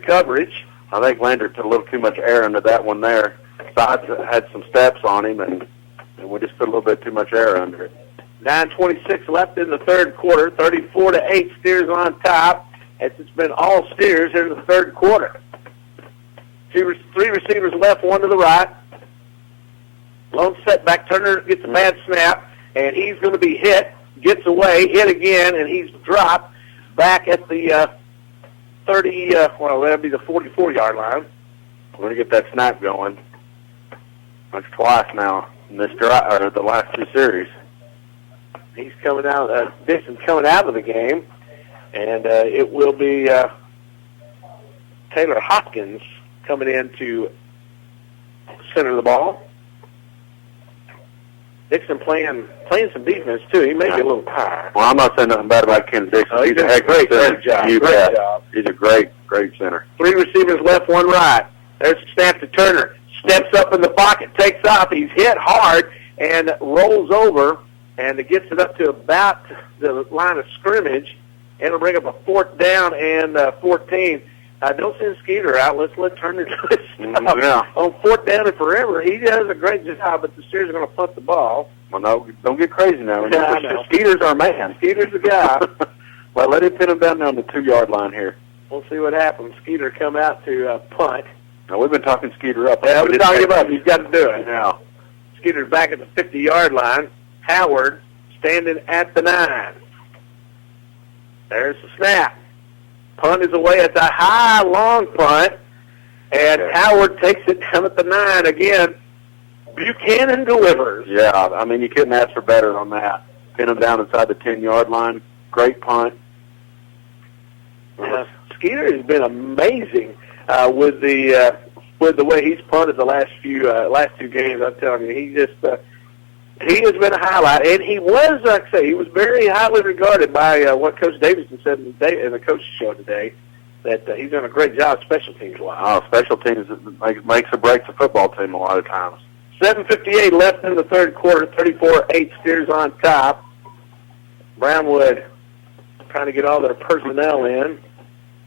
coverage. I think Lander put a little too much air into that one there. Sides had some steps on him, and we just put a little bit too much air under it. 9:26 left in the third quarter. 34-8, Steers on top, as it's been all Steers here in the third quarter. 3 receivers left, 1 to the right. Lone setback. Turner gets a bad snap, and he's going to be hit. Gets away, hit again, and he's dropped back at the 30. That'd be the 44-yard line. We're going to get that snap going. That's twice now in this drive, or the last 2 series. He's coming out. Dixon's coming out of the game, and it will be Taylor Hopkins coming in to center the ball. Dixon playing some defense, too. He may be a little tired. Well, I'm not saying nothing bad about Ken Dixon. He's a great job. Great job. He's a great center. 3 receivers left, 1 right. There's a snap to Turner. Steps up in the pocket, takes off. He's hit hard and rolls over, and it gets it up to about the line of scrimmage, and it'll bring up a 4th down and 14. Don't send Skeeter out. Let's let Turner do his stuff. Yeah. On 4th down and forever, he does a great job, but the Steers are going to punt the ball. Well, no, don't get crazy now. Yeah, Skeeter's our man. Skeeter's the guy. Well, let him pin him down on the 2-yard line here. We'll see what happens. Skeeter come out to punt. Now, we've been talking Skeeter up. Yeah, we've been talking him up. He's got to do it. Now, Skeeter's back at the 50-yard line. Howard standing at the 9. There's the snap. Punt is away at the high, long punt, and Howard takes it down at the 9 again. Buchanan delivers. Yeah, I mean, you couldn't ask for better on that. Pin him down inside the 10-yard line. Great punt. Skeeter has been amazing with the way he's punted the last 2 games. I'm telling you, he has been a highlight, and he was, like I say, he was very highly regarded by what Coach Davidson said in the coach's show today, that he's done a great job special teams-wise. Oh, special teams makes or breaks a football team a lot of times. 7:58 left in the third quarter, 34-8 Steers on top. Brownwood trying to get all their personnel in.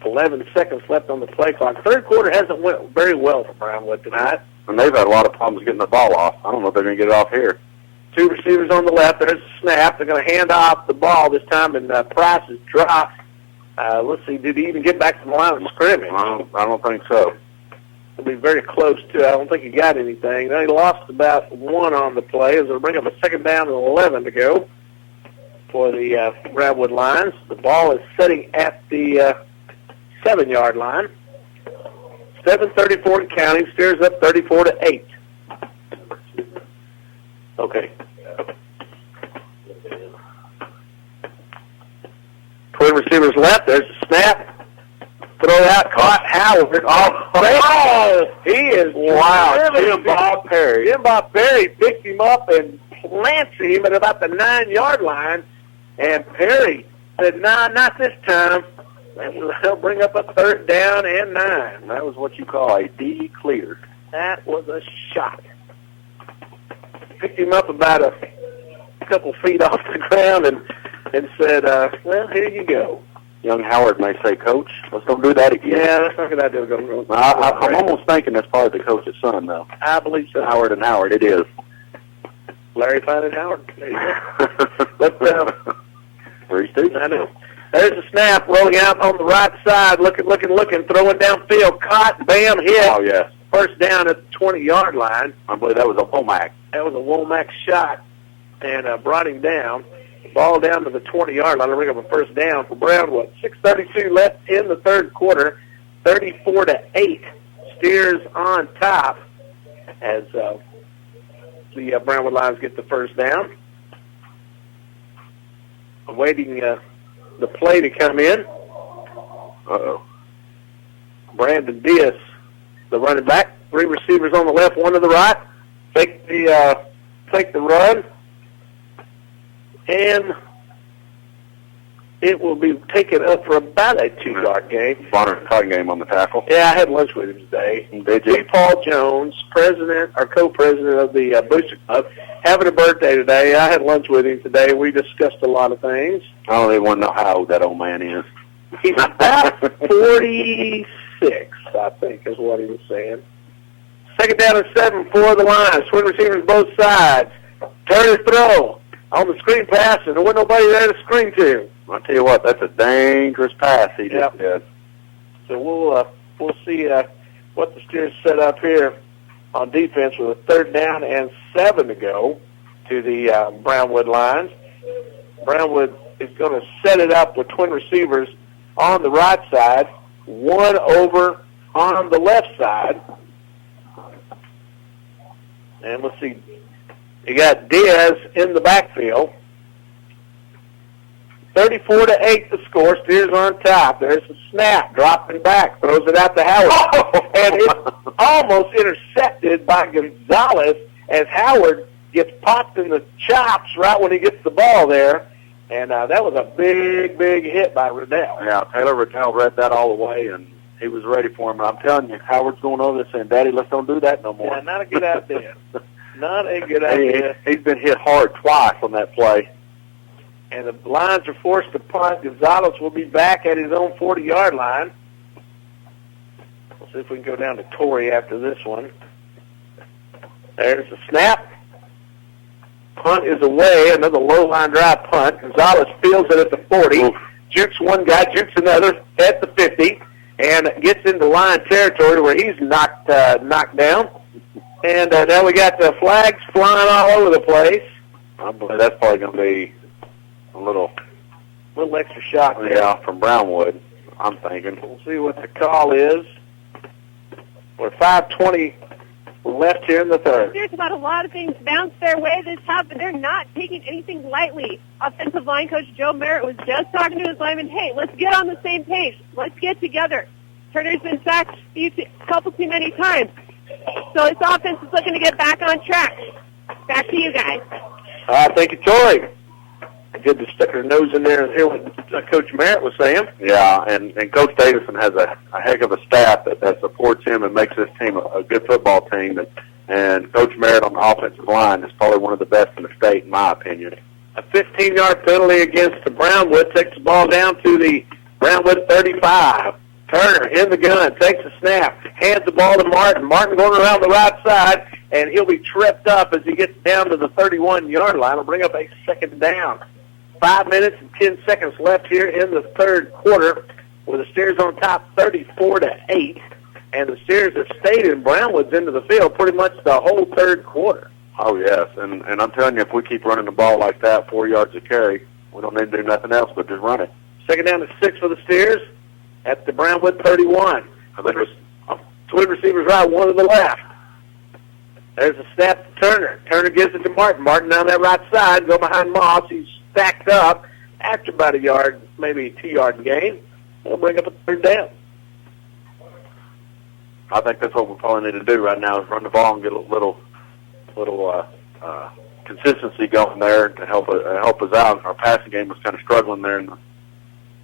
11 seconds left on the play clock. Third quarter hasn't went very well for Brownwood tonight. And they've had a lot of problems getting the ball off. I don't know if they're going to get it off here. 2 receivers on the left. There's a snap. They're going to hand off the ball this time, and Price is dropped. Let's see, did he even get back to the line of scrimmage? I don't think so. It'll be very close to. I don't think he got anything. They lost about 1 on the play as they'll bring up a 2nd down and 11 to go. for the Brownwood Lions. The ball is sitting at the 7-yard line. 7:34 and counting. Steers up 34-8. Okay. Twin receivers left. There's a snap. Throw out. Caught Howard. Oh, he is Wow, Jim Bob Perry. Jim Bob Perry picked him up and plants him at about the 9-yard line. And Perry said, "Nah, not this time." And they'll bring up a 3rd down and 9. That was what you call a D clear. That was a shot. Picked him up about a couple feet off the ground and said, "Well, here you go." Young Howard may say, "Coach, let's don't do that again." Yeah, that's not a good idea. I'm almost thinking that's probably the coach's son, though. I believe so. Howard and Howard, it is. Larry Fine and Howard. There you go. But, I know. There's a snap rolling out on the right side, looking, throwing downfield, caught, bam, hit. Oh, yes. First down at the 20-yard line. I believe that was a Womack. That was a Womack shot, and brought him down. Ball down to the 20-yard line to bring up a first down for Brownwood. 6:32 left in the third quarter. 34-8. Steers on top as the Brownwood Lions get the first down. Awaiting the play to come in. Uh-oh. Brandon Diaz, the running back. 3 receivers on the left, 1 to the right. Take the run. And it will be taken up for about a 2-yard gain. Bonner Cotton game on the tackle. Yeah, I had lunch with him today. Did you? G. Paul Jones, co-president of the Booster Club, having a birthday today. I had lunch with him today. We discussed a lot of things. I don't even want to know how old that old man is. He's about 46, I think, is what he was saying. 2nd down and 7 for the Lions. Twin receivers both sides. Turn and throw on the screen pass, and there wasn't nobody there to screen to. I'll tell you what, that's a dangerous pass he just did. So we'll see what the Steers set up here on defense with a 3rd down and 7 to go to the Brownwood Lions. Brownwood is going to set it up with twin receivers on the right side, 1 over on the left side. And let's see, you got Diaz in the backfield. 34-8 the score. Steers on top. There's a snap. Dropping back. Throws it out to Howard. And it's almost intercepted by Gonzalez as Howard gets popped in the chops right when he gets the ball there. And that was a big, big hit by Riddell. Yeah, Taylor Riddell read that all the way, and he was ready for him. And I'm telling you, Howard's going over there saying, "Daddy, let's don't do that no more." Yeah, not a good idea. Not a good idea. He's been hit hard twice on that play. And the Lions are forced to punt. Gonzalez will be back at his own 40-yard line. We'll see if we can go down to Torrey after this one. There's the snap. Punt is away. Another low-line drive punt. Gonzalez fields it at the 40. Oof. Jukes one guy, jukes another at the 50, and gets into line territory where he's knocked down. And now we got the flags flying all over the place. I believe that's probably going to be a little extra shot there. Yeah, from Brownwood, I'm thinking. We'll see what the call is. We're 5:20 left here in the third. There's about a lot of things bounce their way this half, but they're not taking anything lightly. Offensive line coach Joe Merritt was just talking to his linemen, "Hey, let's get on the same page. Let's get together." Turner's been sacked a couple too many times. So this offense is looking to get back on track. Back to you guys. Thank you, Tori. Good to stick her nose in there and hear what Coach Merritt was saying. Yeah, and Coach Davison has a heck of a staff that supports him and makes this team a good football team. And Coach Merritt on the offensive line is probably one of the best in the state, in my opinion. A 15-yard penalty against the Brownwood takes the ball down to the Brownwood 35. Turner in the gun, takes a snap, hands the ball to Martin. Martin going around the right side, and he'll be tripped up as he gets down to the 31-yard line. Will bring up a 2nd down. 5 minutes and 10 seconds left here in the third quarter with the Steers on top 34-8. And the Steers have stayed in Brownwood's into the field pretty much the whole third quarter. Oh, yes. And I'm telling you, if we keep running the ball like that, 4 yards a carry, We don't need to do nothing else but just run it. Second down and 6 for the Steers at the Brownwood 31. Twin receivers right, one to the left. There's a snap to Turner. Turner gives it to Martin. Martin down that right side, go behind Moss. He's stacked up after about a yard, maybe a 2-yard gain. He'll bring up a third down. I think that's what we probably need to do right now is run the ball and get a little consistency going there to help us out. Our passing game was kind of struggling there in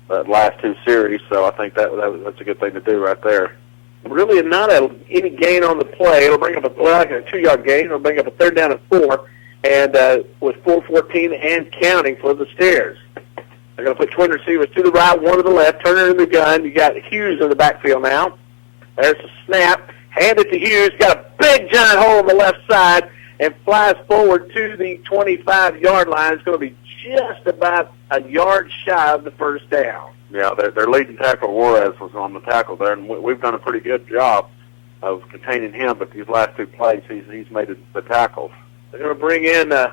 the last 2 series, so I think that's a good thing to do right there. Really not any gain on the play. It'll bring up a 2-yard gain. It'll bring up a third down and 4, and with 4:14 and counting for the Steers. They're going to put twin receivers to the right, one to the left. Turner in the gun. You got Hughes in the backfield now. There's a snap. Hand it to Hughes. Got a big giant hole on the left side and flies forward to the 25-yard line. It's going to be just about a yard shy of the first down. Yeah, their leading tackle, Juarez, was on the tackle there, and we've done a pretty good job of containing him, but these last 2 plays, he's made the tackles. They're going to bring in the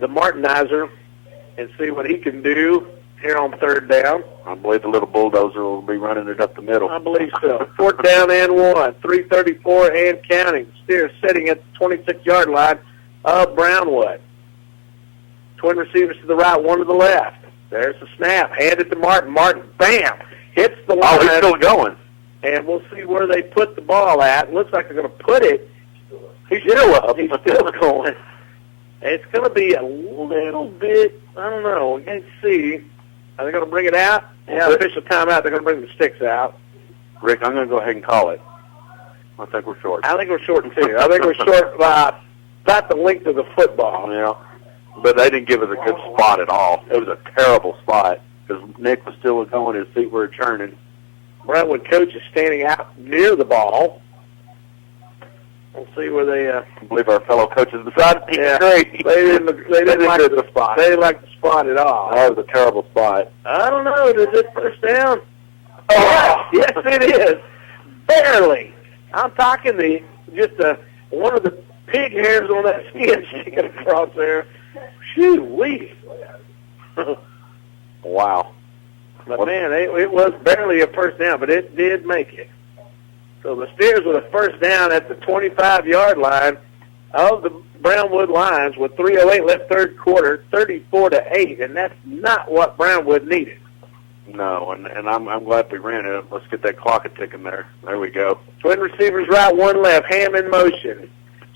Martinizer and see what he can do here on third down. I believe the little bulldozer will be running it up the middle. I believe so. 4th down and 1, 3:34 and counting. Steers sitting at the 26-yard line of Brownwood. Twin receivers to the right, one to the left. There's the snap. Hand it to Martin. Martin, bam, hits the line. Oh, he's still going. And we'll see where they put the ball at. Looks like they're going to put it. He's still going. It's going to be a little bit, I don't know. We can't see. Are they going to bring it out? Yeah, official timeout. They're going to bring the sticks out. Rick, I'm going to go ahead and call it. I think we're short. I think we're short, too. I think we're short by about the length of the football. Yeah. But they didn't give us a good spot at all. It was a terrible spot because Nick was still going. His feet were churning. Brownwood coach is standing out near the ball. We'll see where they. I believe our fellow coaches decided to yeah, great. They didn't like the spot. They didn't like the spot at all. That was a terrible spot. I don't know. Is it first down? Oh, yes, it is. Barely. I'm talking one of the pig hairs on that skin sticking across there. Shoo-wee. Wow. But, man, it was barely a first down, but it did make it. So the Steers with a first down at the 25-yard line of the Brownwood Lions with 3:08 left third quarter, 34-8, and that's not what Brownwood needed. No, and I'm glad we ran it. Let's get that clock a ticking there. There we go. Twin receivers right, one left, Ham in motion.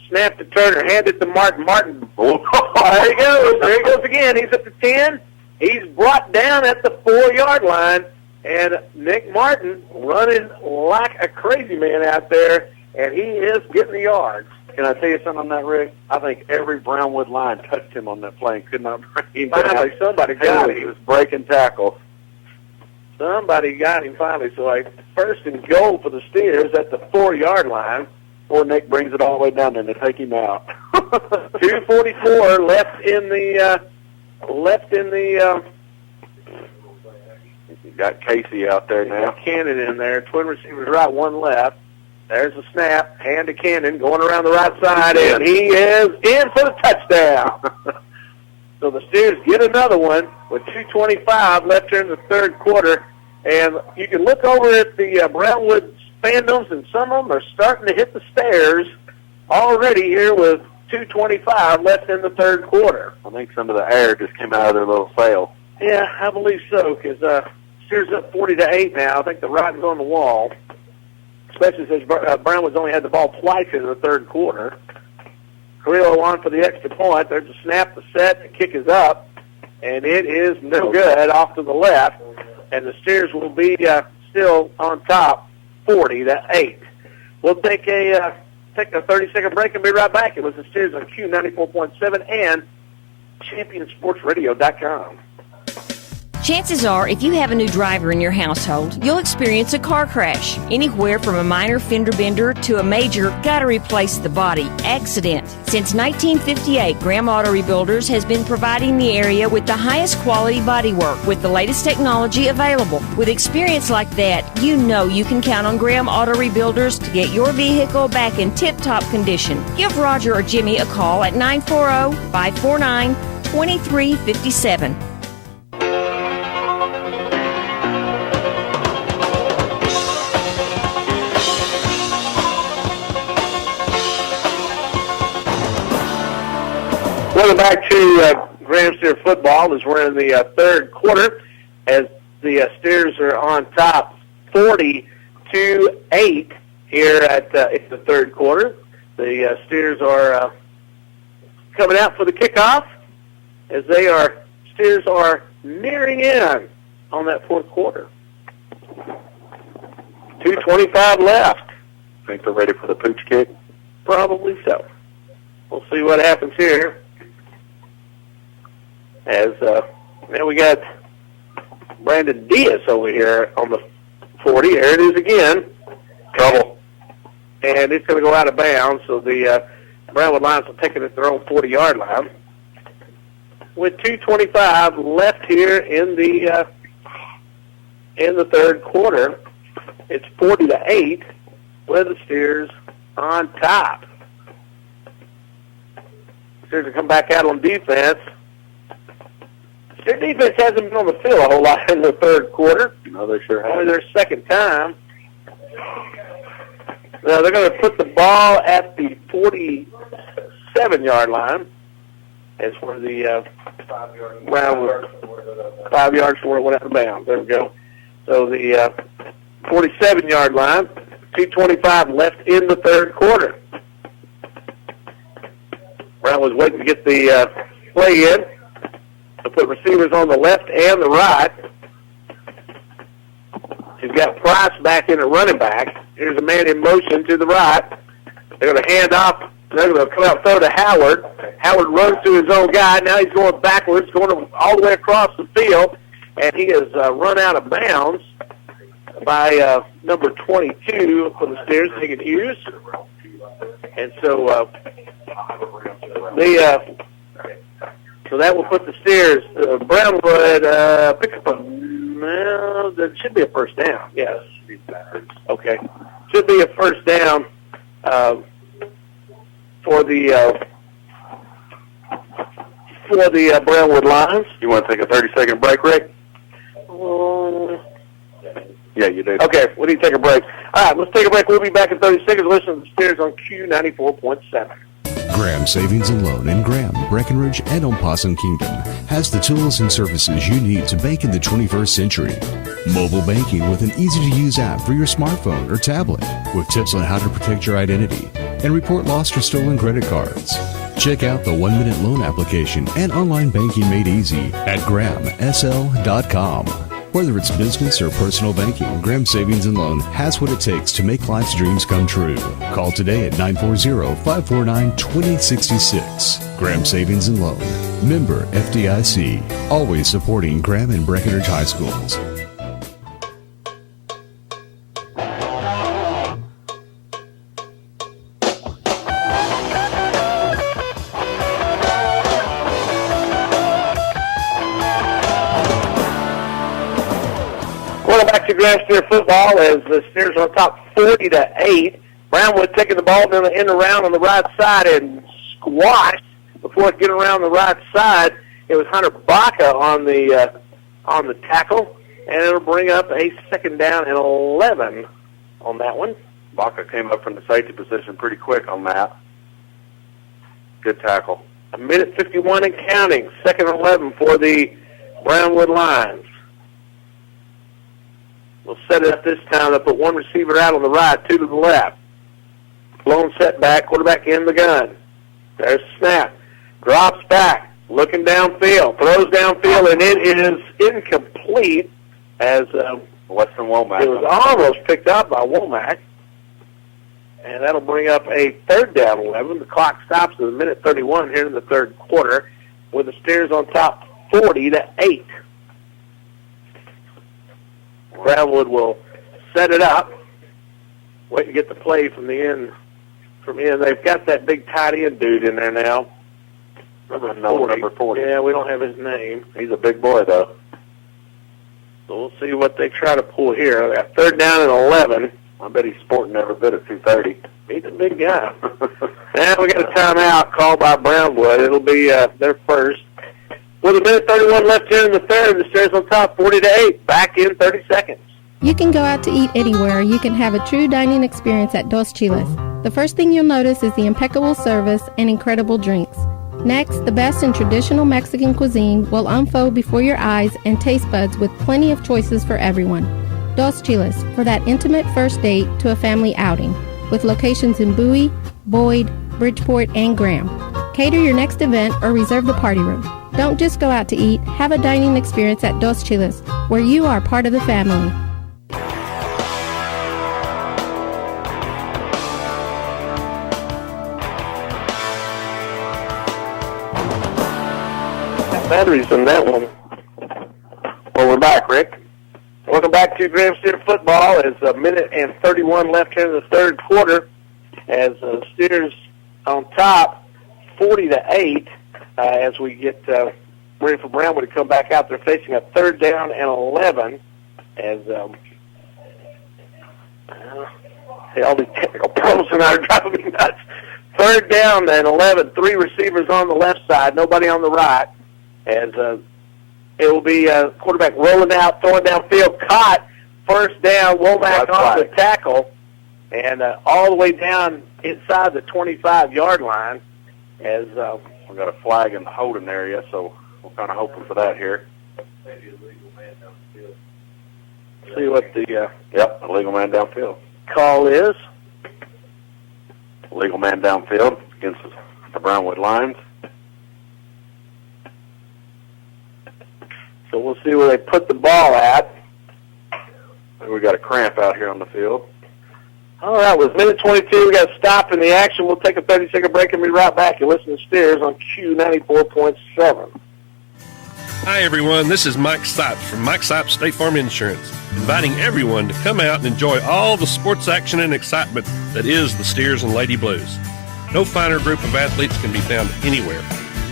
Snap to Turner, hand it to Martin. Martin, there he goes. There he goes again. He's at the 10. He's brought down at the 4-yard line, and Nick Martin running like a crazy man out there, and he is getting the yards. Can I tell you something on that, Rick? I think every Brownwood line touched him on that play and could not bring him down. Finally, somebody got him. He was breaking tackles. Somebody got him finally. So a first and goal for the Steers at the 4-yard line. Poor Nick brings it all the way down there to take him out. 2:44 left in the. You got Casey out there now. Cannon in there. Twin receivers right, one left. There's a snap. Hand to Cannon going around the right side, and he is in for the touchdown. So the Steers get another one with 2:25 left here in the third quarter. And you can look over at the Brownwood fandoms, and some of them are starting to hit the stairs already here with 2:25 left in the third quarter. I think some of the air just came out of their little sail. Yeah, I believe so, because Steers up 40-8 now. I think the writing's on the wall, especially since Brownwood's only had the ball twice in the third quarter. Carrillo on for the extra point. There's a snap, the set, the kick is up, and it is no good off to the left. And the Steers will be still on top, 40-8. We'll take a 30-second break and be right back. It was the Steers on Q94.7 and ChampionSportsRadio.com. Chances are, if you have a new driver in your household, you'll experience a car crash. Anywhere from a minor fender bender to a major gotta replace the body accident. Since 1958, Graham Auto Rebuilders has been providing the area with the highest quality body work with the latest technology available. With experience like that, you know you can count on Graham Auto Rebuilders to get your vehicle back in tip-top condition. Give Roger or Jimmy a call at 940-549-2357. Welcome back to Graham Steer football as we're in the third quarter as the Steers are on top 40-8 here at in the third quarter. The Steers are coming out for the kickoff as Steers are nearing in on that fourth quarter. 2:25 left. Think they're ready for the pooch kick? Probably so. We'll see what happens here. As now we got Brandon Diaz over here on the 40. There it is again. Trouble. And it's going to go out of bounds, so the Brownwood Lions will take it at their own 40-yard line. With 2:25 left here in the third quarter, it's 40-8 with the Steers on top. Steers will come back out on defense. Their defense hasn't been on the field a whole lot in the third quarter. No, they sure have. Only their second time. Now they're going to put the ball at the 47-yard line. As for the Brownwood, 5 yards before it went out of bounds. There we go. So the 47-yard line, 2:25 left in the third quarter. Brownwood's waiting to get the play in. To put receivers on the left and the right. He's got Price back in at running back. Here's a man in motion to the right. They're going to hand off. They're going to come out throw to Howard. Howard runs to his own guy. Now he's going backwards, going all the way across the field. And he has run out of bounds by number 22 for the Steers, Higgin Hughes. And so so that will put the Steers, Brownwood, pick up that should be a first down. Yes. Okay. Should be a first down for the Brownwood Lions. You want to take a 30-second break, Rick? Yeah, you do. Okay, we need to take a break. All right, let's take a break. We'll be back in 30 seconds. Listen to the Steers on Q94.7. Graham Savings and Loan in Graham, Breckenridge, and Opossum Kingdom has the tools and services you need to bank in the 21st century. Mobile banking with an easy-to-use app for your smartphone or tablet with tips on how to protect your identity and report lost or stolen credit cards. Check out the 1-minute loan application and online banking made easy at grahamsl.com. Whether it's business or personal banking, Graham Savings and Loan has what it takes to make life's dreams come true. Call today at 940-549-2066. Graham Savings and Loan. Member FDIC. Always supporting Graham and Breckenridge High Schools. Graham Steer football as the Steers on top 40-8. Brownwood taking the ball in the round on the right side and squashed before it get around the right side. It was Hunter Baca on the tackle, and it'll bring up a second down and 11 on that one. Baca came up from the safety position pretty quick on that. Good tackle. 1:51 and counting. Second and 11 for the Brownwood Lions. We'll set it up this time. They'll put one receiver out on the right, two to the left. Lone setback, quarterback in the gun. There's the snap. Drops back, looking downfield, throws downfield, and it is incomplete as Weston Womack. It was almost picked up by Womack. And that'll bring up a third down 11. The clock stops at 1:31 here in the third quarter with the Steers on top 40-8. Brownwood will set it up. Wait to get the play from the end. They've got that big tight end dude in there now. Number 40. Yeah, we don't have his name. He's a big boy, though. So we'll see what they try to pull here. They got third down and 11. I bet he's sporting every bit of 230. He's a big guy. Now we got a timeout called by Brownwood. It'll be their first. With 1:31 left here in the third, the Steers on top 40-8. Back in 30 seconds. You can go out to eat anywhere. You can have a true dining experience at Dos Chiles. The first thing you'll notice is the impeccable service and incredible drinks. Next, the best in traditional Mexican cuisine will unfold before your eyes and taste buds with plenty of choices for everyone. Dos Chiles, for that intimate first date to a family outing, with locations in Bowie, Boyd, Bridgeport, and Graham. Cater your next event or reserve the party room. Don't just go out to eat, have a dining experience at Dos Chiles, where you are part of the family. Batteries in that one. Well, we're back, Rick. Welcome back to Graham Steer football. As a minute and 31 left here in the third quarter, as Steers on top, 40-8. As we get ready for Brownwood to come back out, they're facing a third down and 11. As all these technical problems tonight are driving me nuts. Third down and 11. 3 receivers on the left side, nobody on the right. As it will be quarterback rolling out, throwing downfield, caught, first down, Womack off the tackle, and all the way down inside the 25-yard line. As we got a flag in the holding area, so we're kind of hoping for that here. See what the illegal man downfield call is. Illegal man downfield against the Brownwood Lions. So we'll see where they put the ball at. We got a cramp out here on the field. All right, with minute 22, we got to stop in the action. We'll take a 30-second break and be right back. You listen to Steers on Q94.7. Hi, everyone. This is Mike Sipes from Mike Sipes State Farm Insurance, inviting everyone to come out and enjoy all the sports action and excitement that is the Steers and Lady Blues. No finer group of athletes can be found anywhere.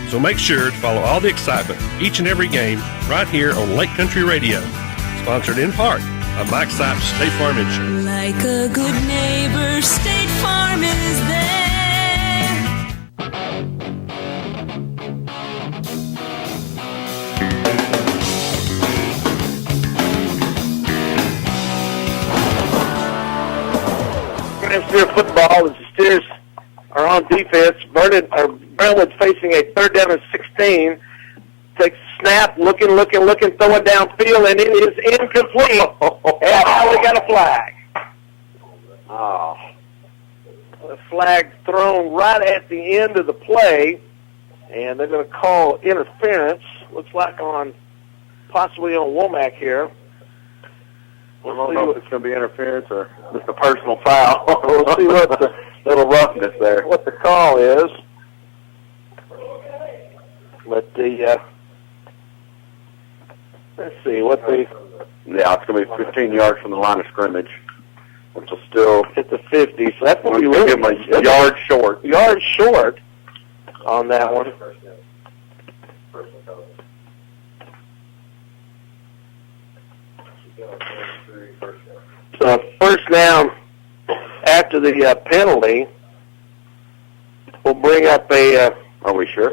So make sure to follow all the excitement each and every game right here on Lake Country Radio. Sponsored in part by Mike Sipes State Farm Insurance. Like a good neighbor, State Farm is there. Graham Steer football as the Steers are on defense. Brownwood's facing a third down and 16. Takes a snap, looking, throwing downfield, and it is incomplete. And now we got a flag. Oh. A flag thrown right at the end of the play, and they're going to call interference. Looks like possibly on Womack here. I don't know if it's going to be interference or just a personal foul. We'll see what the little roughness there. What the call is. But let's see what the... Yeah, it's going to be 15 yards from the line of scrimmage, which will still... Hit the 50, so that's what we give him a yard short. Yard short on that one. So first down after the penalty, we'll bring up a... Are we sure?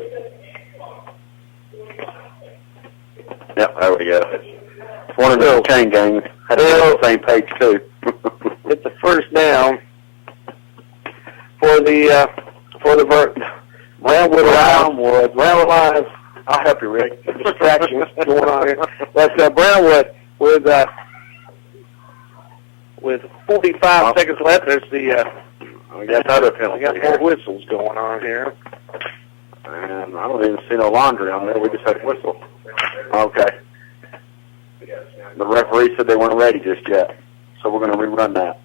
Yep, there we go. It's one of the chain gangs. Had to be on the same page, too. It's the first down for the Brownwood Lions. I'll help you, Rick. Distractions going on here. That's Brownwood with 45 seconds left. There's we got another penalty. We got more whistles going on here. And I don't even see no laundry on there. We just had a whistle. Okay. The referee said they weren't ready just yet, so we're going to rerun that.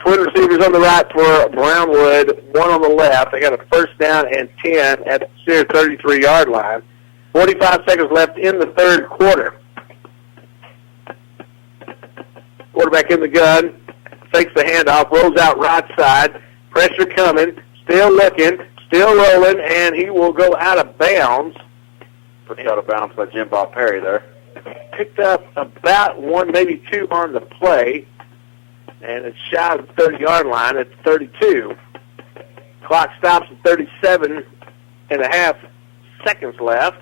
Twin receivers on the right for Brownwood, one on the left. They got a first down and 10 at the 33-yard line. 45 seconds left in the third quarter. Quarterback in the gun, fakes the handoff, rolls out right side. Pressure coming, still looking, still rolling, and he will go out of bounds. Pushed out of bounds by Jim Bob Perry there. Picked up about 1, maybe 2 on the play, and it's shy of the 30-yard line at 32. Clock stops at 37 and a half seconds left.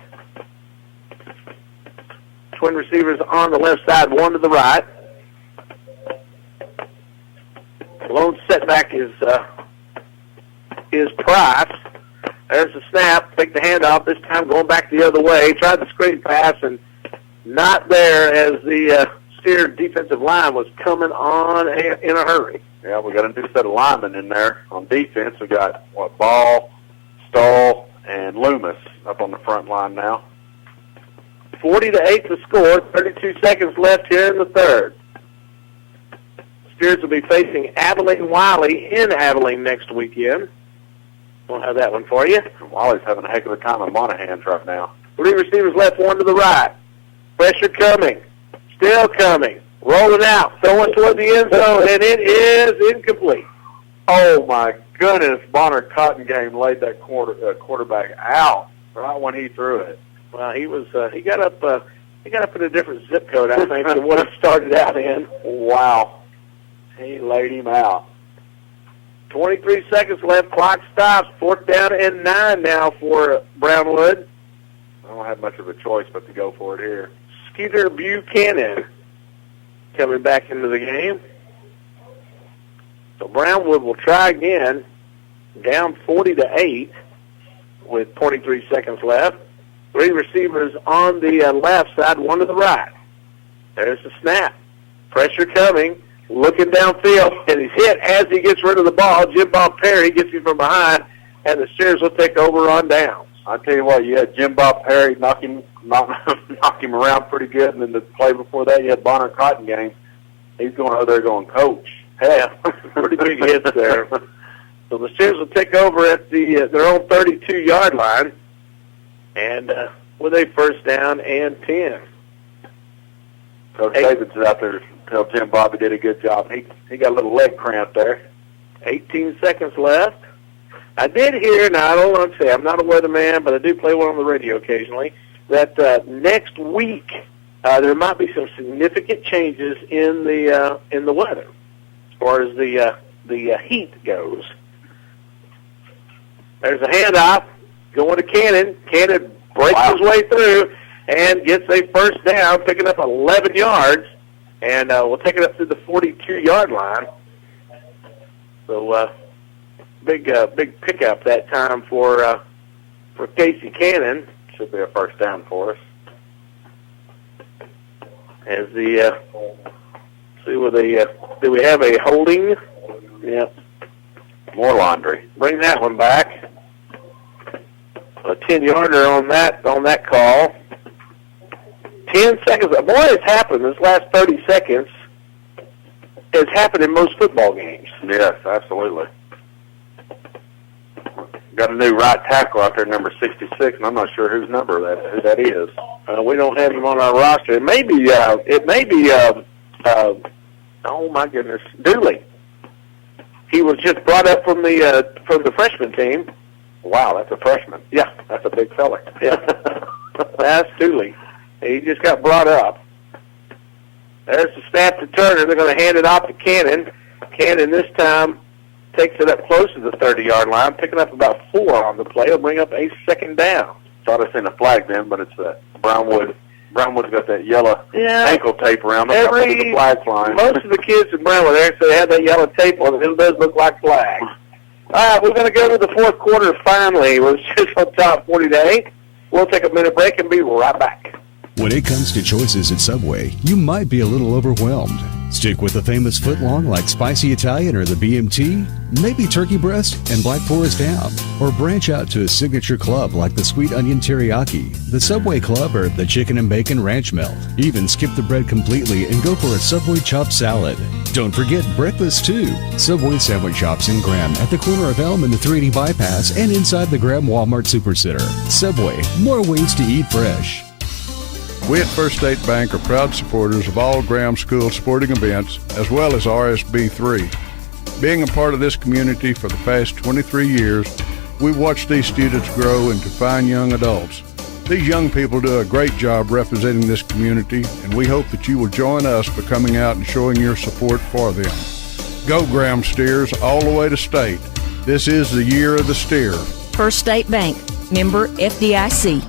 Twin receivers on the left side, one to the right. Lone setback is Price. There's the snap. Take the handoff. This time going back the other way. Tried the screen pass and not there as the Steer defensive line was coming on in a hurry. Yeah, we got a new set of linemen in there on defense. We got Ball, Stahl, and Loomis up on the front line now. 40-8 the score. 32 seconds left here in the third. Steers will be facing Abilene Wiley in Abilene next weekend. We'll have that one for you. Wiley's having a heck of a time in Monahans right now. 3 receivers left, 1 to the right. Pressure coming. Still coming. Rolling out. Throwing toward the end zone, and it is incomplete. Oh, my goodness. Bonner Cottongame laid that quarterback out right when he threw it. Well, he got up in a different zip code, I think, than what it started out in. Wow. He laid him out. 23 seconds left. Clock stops. 4th down and 9 now for Brownwood. I don't have much of a choice but to go for it here. Skeeter Buchanan coming back into the game. So Brownwood will try again. Down 40-8 with 23 seconds left. 3 receivers on the left side, 1 to the right. There's the snap. Pressure coming. Looking downfield, and he's hit as he gets rid of the ball. Jim Bob Perry gets him from behind, and the Steers will take over on downs. I tell you what, you had Jim Bob Perry knock him around pretty good, and then the play before that, you had Bonner Cottongame. He's going over there going, coach. Yeah, pretty big hits there. So the Steers will take over at their own 32-yard line, and with a 1st down and 10. Coach David's out there. Tell Jim Bob he did a good job. He got a little leg cramp there. 18 seconds left. I did hear, now I don't want to say, I'm not a weatherman, but I do play one on the radio occasionally, that next week there might be some significant changes in the weather as far as the heat goes. There's a handoff going to Cannon. Cannon breaks his way through and gets a 1st down, picking up 11 yards. And we'll take it up to the 42-yard line. So big pickup that time for Casey Cannon. Should be a 1st down for us. As see where do we have a holding? Yep. More laundry. Bring that one back. A 10-yarder on that call. 10 seconds. Boy, it's happened. This last 30 seconds has happened in most football games. Yes, absolutely. Got a new right tackle out there, number 66, and I'm not sure who that is. We don't have him on our roster. It may be oh my goodness, Dooley. He was just brought up from the freshman team. Wow, that's a freshman. Yeah, that's a big fella. Yeah, that's Dooley. He just got brought up. There's the snap to Turner. They're going to hand it off to Cannon. Cannon this time takes it up close to the 30-yard line, picking up about 4 on the play. He'll bring up a 2nd down. Thought I seen a flag then, but it's Brownwood. Brownwood's got that yellow ankle tape around them. The flag flying. Most of the kids in Brownwood actually have that yellow tape on it. It does look like flags. All right, we're going to go to the 4th quarter finally. We're just on top 40-8. We'll take a minute break and be right back. When it comes to choices at Subway, you might be a little overwhelmed. Stick with the famous footlong like Spicy Italian or the BMT, maybe Turkey Breast and Black Forest Ham, or branch out to a signature club like the Sweet Onion Teriyaki, the Subway Club, or the Chicken and Bacon Ranch Melt. Even skip the bread completely and go for a Subway Chopped Salad. Don't forget breakfast too. Subway Sandwich Shops in Graham at the corner of Elm and the 380 Bypass and inside the Graham Walmart Supercenter. Subway, more ways to eat fresh. We at First State Bank are proud supporters of all Graham School sporting events, as well as RSB3. Being a part of this community for the past 23 years, we've watched these students grow into fine young adults. These young people do a great job representing this community, and we hope that you will join us by coming out and showing your support for them. Go Graham Steers, all the way to state. This is the year of the steer. First State Bank, member FDIC.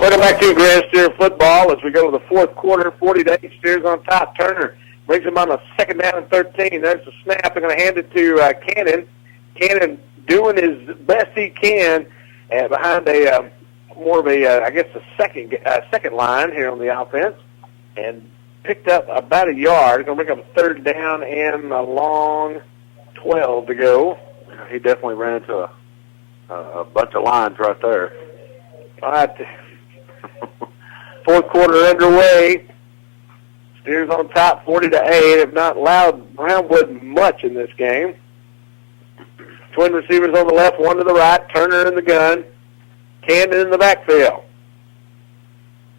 Welcome back to Grand Steer football as we go to the fourth quarter. 40-8 Steers on top. Turner brings them on a second down and 13. There's the snap. They're going to hand it to Cannon. Cannon doing his best he can behind a more of a, I guess, a second line here on the offense, and picked up about a yard. Going to bring up a third down and a long 12 to go. He definitely ran into a bunch of lines right there. All right. Fourth quarter underway. Steers on top, 40-8. Have not allowed Brownwood much in this game. Twin receivers on the left, one to the right. Turner in the gun. Cannon in the backfield.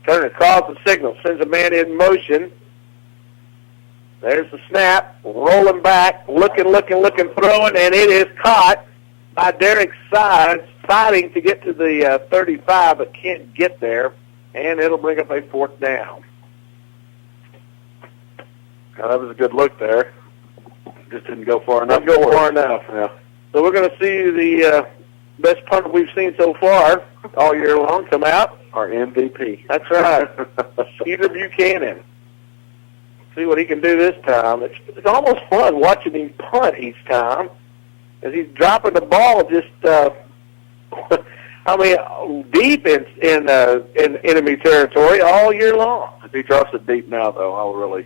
Turner calls the signal, sends a man in motion. There's the snap, rolling back, looking, throwing, and it is caught by Derek Sides, fighting to get to the 35, but can't get there, and it'll bring up a fourth down. That was a good look there. Just didn't go far enough. Didn't go far enough. Yeah. So we're going to see the best punt we've seen so far all year long come out. Our MVP. That's right. Skeeter Buchanan. See what he can do this time. It's almost fun watching him punt each time, as he's dropping the ball just, deep in enemy territory all year long. If he drops it deep now, though, I'll really.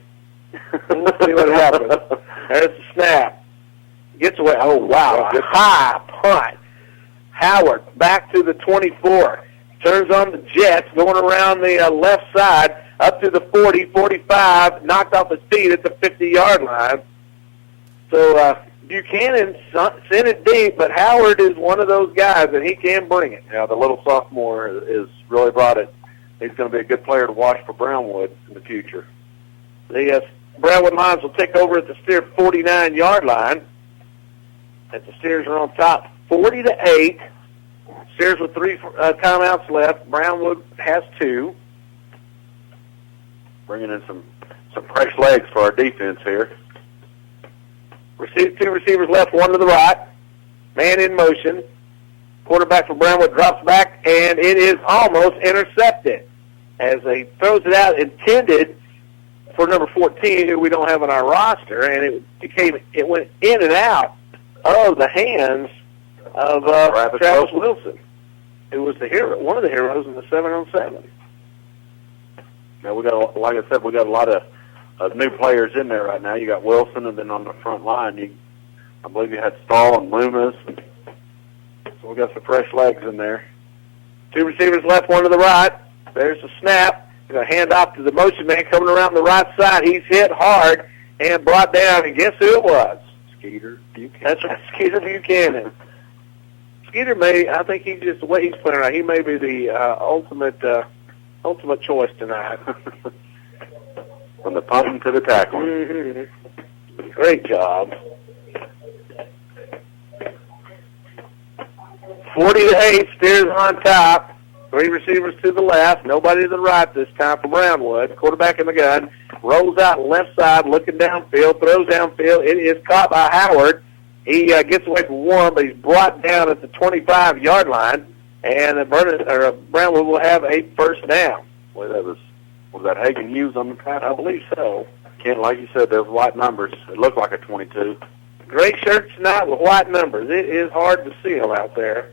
We'll see what happens. There's the snap. Gets away. Oh, wow. A high punt. Howard back to the 24. Turns on the jets, going around the left side, up to the 40, 45, knocked off his feet at the 50-yard line. So Buchanan sent it deep, but Howard is one of those guys that he can bring it. Yeah, the little sophomore is really brought it. He's going to be a good player to watch for Brownwood in the future. The Brownwood Lions will take over at the Steer 49-yard line. As the Steers are on top, 40-8. Steers with 3 timeouts left. Brownwood has 2. Bringing in some fresh legs for our defense here. 2 receivers left, 1 to the right. Man in motion. Quarterback for Brownwood drops back, and it is almost intercepted as he throws it out, intended for number 14, who we don't have on our roster, and it went in and out of the hands of Travis Wilson, who was the hero, one of the heroes in the 7-on-7. Now like I said, we got a lot of new players in there right now. You got Wilson, and then on the front line, I believe you had Stahl and Loomis. So we got some fresh legs in there. 2 receivers left, 1 to the right. There's the snap. Going to hand off to the motion man coming around the right side. He's hit hard and brought down, and guess who it was? Skeeter Buchanan. That's right, Skeeter Buchanan. Skeeter I think he's just the way he's playing right. He may be the ultimate choice tonight. From the punting to the tackling. Mm-hmm. Great job. 40-8, Steers on top. 3 receivers to the left, nobody to the right this time for Brownwood. Quarterback in the gun, rolls out left side, looking downfield, throws downfield. It is caught by Howard. He gets away from 1, but he's brought down at the 25-yard line, and Brownwood will have a first down. Well, was that Hagen Hughes on the pass? I believe so. Ken, like you said, those white numbers. It looked like a 22. Gray shirts tonight with white numbers. It is hard to see them out there.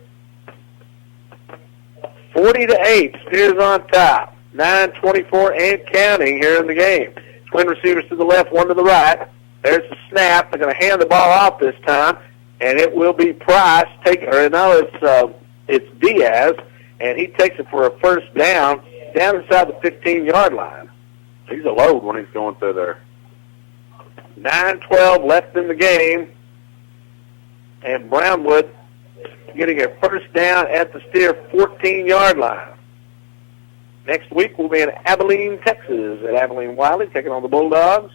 40-8, Steers on top. 9:24 and counting here in the game. Twin receivers to the left, 1 to the right. There's the snap. They're going to hand the ball off this time, and it will be Price. It's Diaz, and he takes it for a first down inside the 15-yard line. He's a load when he's going through there. 9:12 left in the game, and Brownwood getting a first down at the Steer 14-yard line. Next week we'll be in Abilene, Texas, at Abilene Wiley, taking on the Bulldogs.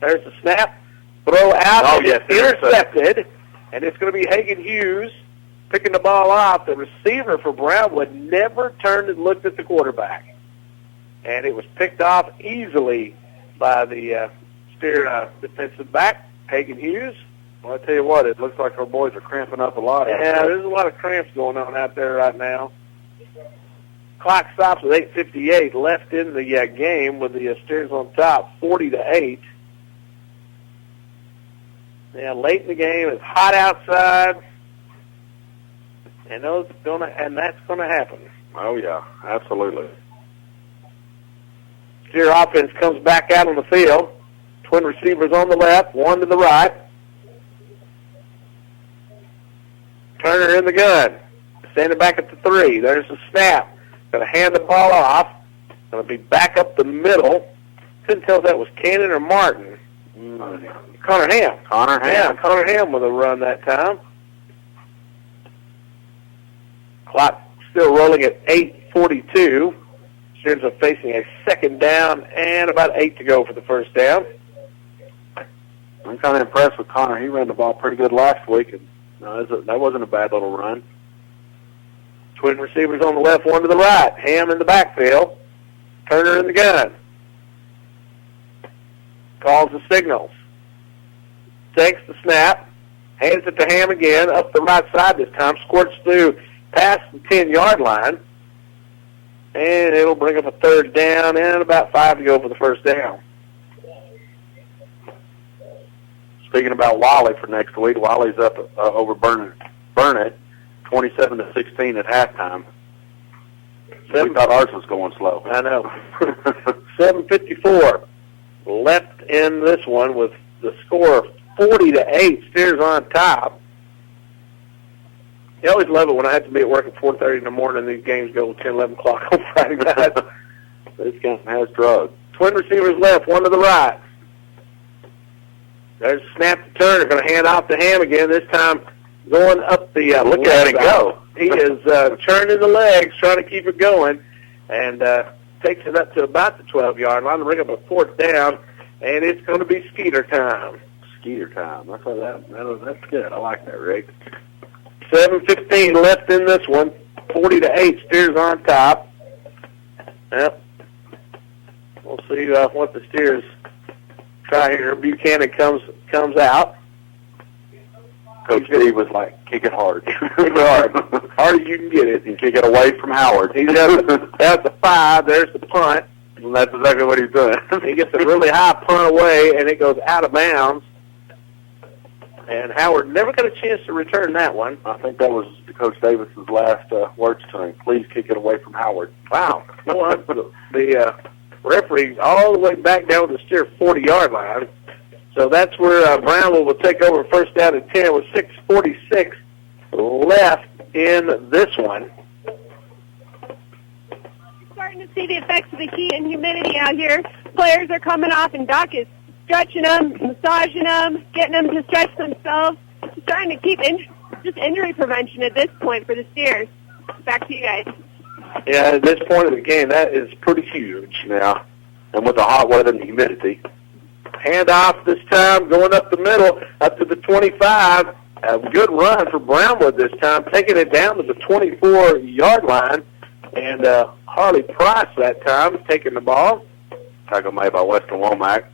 There's the snap, throw out, intercepted, and it's going to be Hagen Hughes picking the ball off. The receiver for Brownwood never turned and looked at the quarterback, and it was picked off easily by the Steer defensive back, Hagen Hughes. Well, I tell you what, it looks like our boys are cramping up a lot. Yeah, there's a lot of cramps going on out there right now. Clock stops with 8:58 left in the game with the Steers on top, 40-8. Yeah, late in the game, it's hot outside, and that's gonna happen. Oh yeah, absolutely. Steer offense comes back out on the field. Twin receivers on the left, one to the right. Turner in the gun, standing back at the 3. There's the snap. Going to hand the ball off. Going to be back up the middle. Couldn't tell if that was Cannon or Martin. Connor Ham. Yeah, Connor Ham with a run that time. Clock still rolling at 8:42. Steers are facing a second down and about 8 to go for the first down. I'm kind of impressed with Connor. He ran the ball pretty good last week, and that wasn't a bad little run. Twin receivers on the left, one to the right. Ham in the backfield. Turner in the gun. Calls the signals. Takes the snap. Hands it to Ham again. Up the right side this time. Squirts through past the 10-yard line. And it'll bring up a third down and about 5 to go for the first down. Speaking about Wiley for next week, Wiley's up over Burnett, 27-16 at halftime. We thought ours was going slow. I know. 7:54 left in this one with the score 40-8. Steers on top. You always love it when I have to be at work at 4:30 in the morning and these games go 10, 11 o'clock on Friday night. This game has drugs. Twin receivers left, one to the right. There's a snap to Turner. Going to hand off to Ham again. This time going up the look at it go. He is churning the legs, trying to keep it going, and takes it up to about the 12-yard line to bring up a fourth down, and it's going to be Skeeter time. Skeeter time. That's good. I like that, Rick. 7:15 left in this one. 40-8. Steers on top. Yep. We'll see what the Steers try here. Buchanan comes out. Coach Steve was like, kick it hard. Kick it hard. Hard as you can get it. And kick it away from Howard. He's at the 5. There's the punt. And that's exactly what he's doing. He gets a really high punt away, and it goes out of bounds. And Howard never got a chance to return that one. I think that was Coach Davis's last words to him. Please kick it away from Howard. Wow. The referee all the way back down to the Steer 40-yard line. So that's where Brownwood will take over first down and 10 with 6:46 left in this one. Starting to see the effects of the heat and humidity out here. Players are coming off, and Doc is stretching them, massaging them, getting them to stretch themselves. Just trying to keep injury prevention at this point for the Steers. Back to you guys. Yeah, at this point of the game, that is pretty huge. Yeah, and with the hot weather and the humidity. Handoff this time, going up the middle, up to the 25. A good run for Brownwood this time, taking it down to the 24-yard line. And Harley Price that time taking the ball. Tackle made by Weston Womack.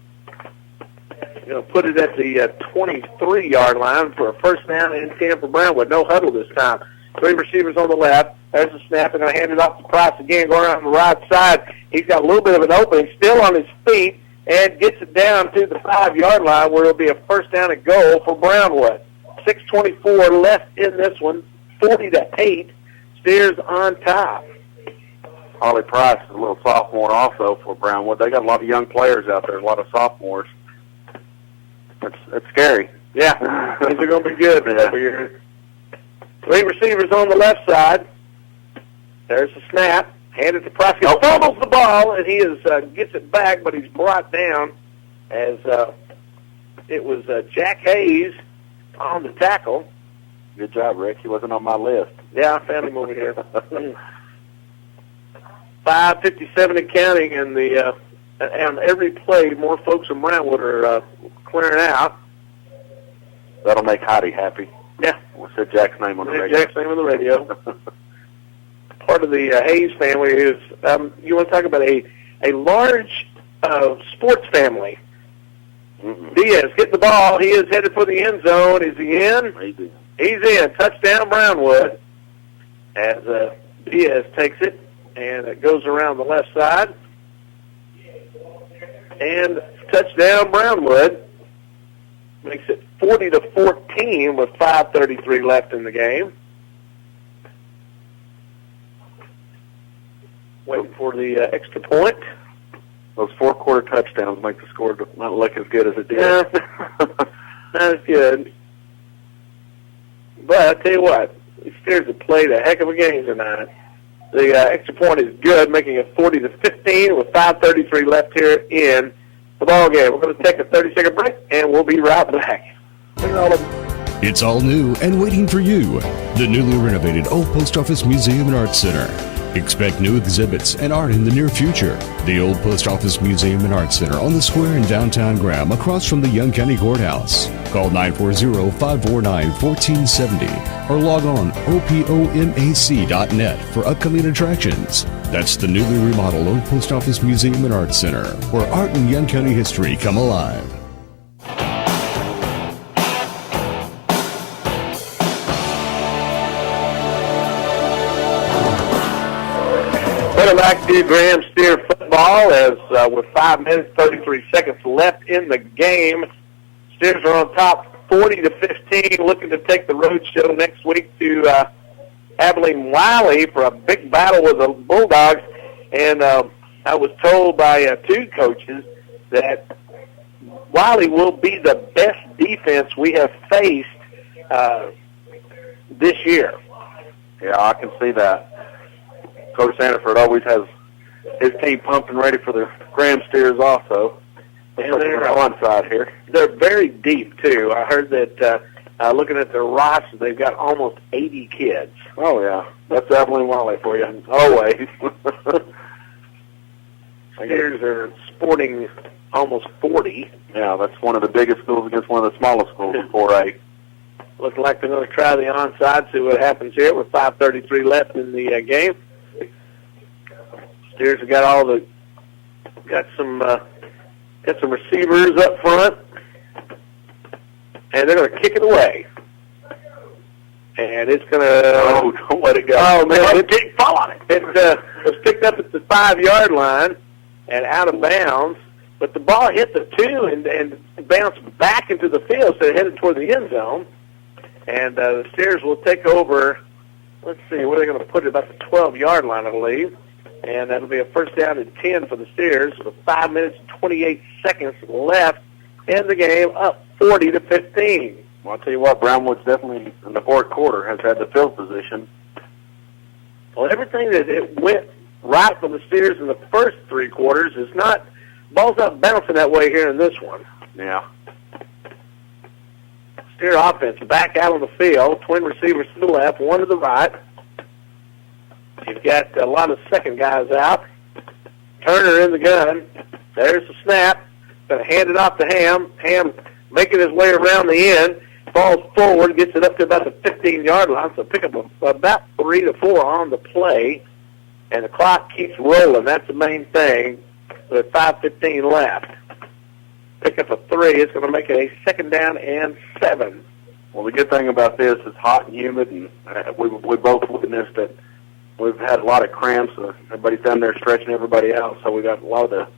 Going to put it at the 23-yard line for a first down and 10 for Brownwood. No huddle this time. 3 receivers on the left. There's a snap. They're going to hand it off to Price again, going around the right side. He's got a little bit of an opening, still on his feet, and gets it down to the 5-yard line where it'll be a first down and goal for Brownwood. 6:24 left in this one, 40-8. Steers on top. Harley Price is a little sophomore also for Brownwood. They got a lot of young players out there, a lot of sophomores. It's scary. Yeah, things are going to be good over here. 3 receivers on the left side. There's the snap. Handed to Price. He fumbles the ball, and he gets it back, but he's brought down as it was Jack Hayes on the tackle. Good job, Rick. He wasn't on my list. Yeah, I found him over here. 5:57 and counting, and on every play, more folks from Brownwood are clearing out. That'll make Heidi happy. Yeah. We'll set Jack's name on the radio. Jack's name on the radio. Part of the Hayes family is, you want to talk about a large sports family. Diaz getting the ball. He is headed for the end zone. Is he in? He's in. He's in. Touchdown, Brownwood. As Diaz takes it And it goes around the left side. And touchdown Brownwood. Makes it 40-14 with 5:33 left in the game. Waiting for the extra point. Those fourth-quarter touchdowns make the score not look as good as it did. Yeah, not as good. But I tell you what, the Steers have played a heck of a game tonight. The extra point is good, making it 40-15 with 5:33 left here in the ball game. We're going to take a 30-second break, and we'll be right back. It's all new and waiting for you. The newly renovated Old Post Office Museum and Art Center. Expect new exhibits and art in the near future. The Old Post Office Museum and Art Center on the square in downtown Graham, across from the Young County Courthouse. Call 940-549-1470 or log on opomac.net for upcoming attractions. That's the newly remodeled Old Post Office Museum and Art Center, where art and Young County history come alive. Welcome back to Graham Steer football as with 5 minutes, 33 seconds left in the game. Steers are on top 40-15, looking to take the road show next week to Abilene Wiley for a big battle with the Bulldogs. And I was told by two coaches that Wiley will be the best defense we have faced this year. Yeah, I can see that. Coach Sandiford always has his team pumped and ready for the Graham Steers also. And they're on side here. They're very deep, too. I heard that looking at their roster, they've got almost 80 kids. Oh, yeah. That's Abilene Wiley for you. Always. Steers are sporting almost 40. Yeah, that's one of the biggest schools against one of the smallest schools in 4A. Looking like they're going to try the onside, see what happens here with 5:33 left in the game. Steers have got some receivers up front, and they're going to kick it away. And it's going to don't let it go. Oh man, it didn't fall on it. It was picked up at the 5-yard line and out of bounds, but the ball hit the 2 and bounced back into the field, so it headed toward the end zone. And the Steers will take over. Let's see, where are they going to put it? About the 12-yard line, I believe. And that'll be a first down and 10 for the Steers with 5 minutes and 28 seconds left in the game, up 40-15. Well, I'll tell you what, Brownwood's definitely in the fourth quarter has had the field position. Well, everything that it went right for the Steers in the first 3 quarters is not, ball's not bouncing that way here in this one. Yeah. Steer offense back out on the field, twin receivers to the left, one to the right. You've got a lot of second guys out. Turner in the gun. There's the snap. Going to hand it off to Ham. Ham making his way around the end. Falls forward, gets it up to about the 15-yard line. So pick up about 3 to 4 on the play. And the clock keeps rolling. That's the main thing. With 5:15 left. Pick up a 3. It's going to make it a second down and 7. Well, the good thing about this is hot and humid, and we both witnessed it. We've had a lot of cramps. Everybody's down there stretching everybody out, so we got a lot of the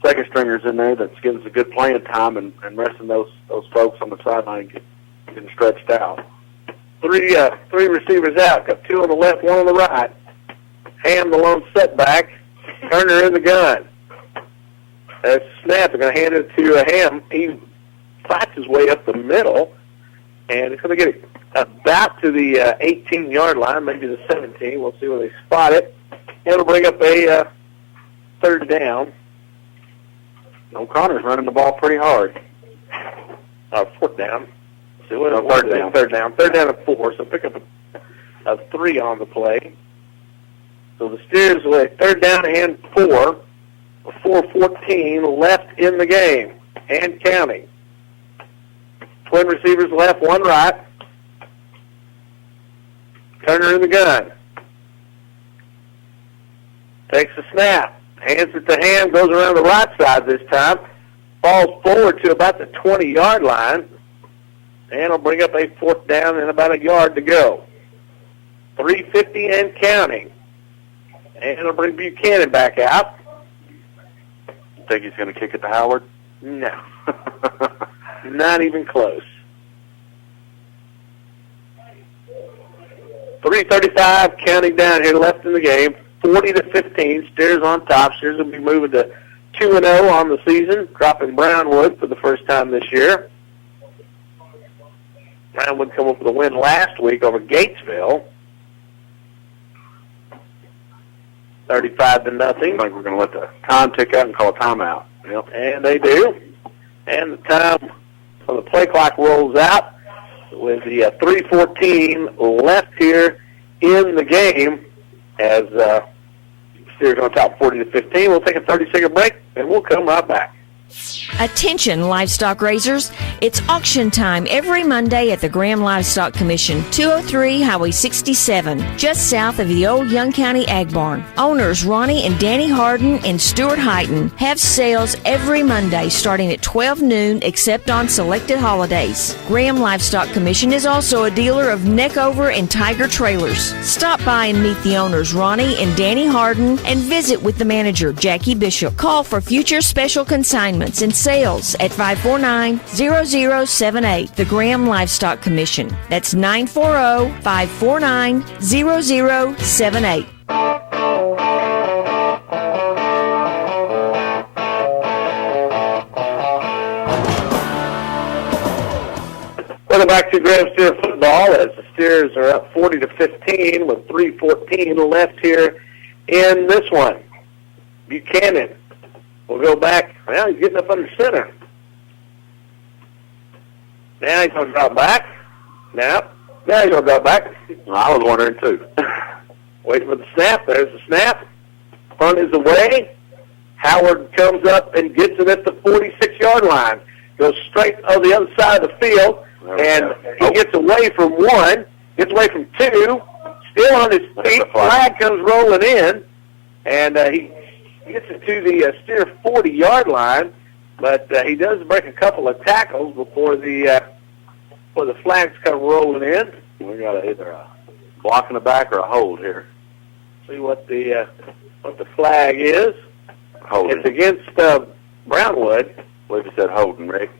second stringers in there that's giving us a good playing time and resting those folks on the sideline getting stretched out. Three receivers out. Got 2 on the left, 1 on the right. Ham the lone setback. Turner in the gun. That's snap. They're going to hand it to Ham. He fights his way up the middle, and it's going to get it about to the 18-yard line, maybe the 17. We'll see where they spot it. It'll bring up a third down. O'Connor's running the ball pretty hard. Fourth down. So third down. Third down. Third down and 4, so pick up a 3 on the play. So the Steers with a third down and 4. 4:14 left in the game and counting. Twin receivers left, 1 right. Turner in the gun. Takes the snap. Hands it to Ham. Goes around the right side this time. Falls forward to about the 20-yard line. And will bring up a fourth down and about a yard to go. 3:50 and counting. And it'll bring Buchanan back out. Think he's going to kick it to Howard? No. Not even close. 3:35 counting down here left in the game. 40-15. Steers on top. Steers will be moving to 2-0 on the season, dropping Brownwood for the first time this year. Brownwood come up with a win last week over Gatesville. 35-0. I think we're going to let the time tick out and call a timeout. Yep. And they do. And the time on the play clock rolls out with the 3:14 left here in the game as Steers on top 40-15. We'll take a 30-second break, and we'll come right back. Attention, livestock raisers. It's auction time every Monday at the Graham Livestock Commission, 203 Highway 67, just south of the old Young County Ag Barn. Owners Ronnie and Danny Harden and Stuart Heighton have sales every Monday starting at 12 noon except on selected holidays. Graham Livestock Commission is also a dealer of Neckover and Tiger trailers. Stop by and meet the owners Ronnie and Danny Harden and visit with the manager Jackie Bishop. Call for future special consignments and sales at 549-0078. The Graham Livestock Commission. That's 940-549-0078. Welcome back to Graham Steer football as the Steers are up 40-15 with 3:14 left here in this one. Buchanan will go back. Well, he's getting up under center. Now he's going to drop back. Now he's going to drop back. I was wondering, too. Waiting for the snap. There's the snap. Punt is away. Howard comes up and gets it at the 46-yard line. Goes straight on the other side of the field. And he gets away from one. Gets away from two. Still on his feet. Flag comes rolling in. And he gets it to the Steer 40-yard line, but he does break a couple of tackles before the flags come rolling in. We got either a block in the back or a hold here. See what the flag is. Holding. It's against Brownwood. I believe it said holding, Rick.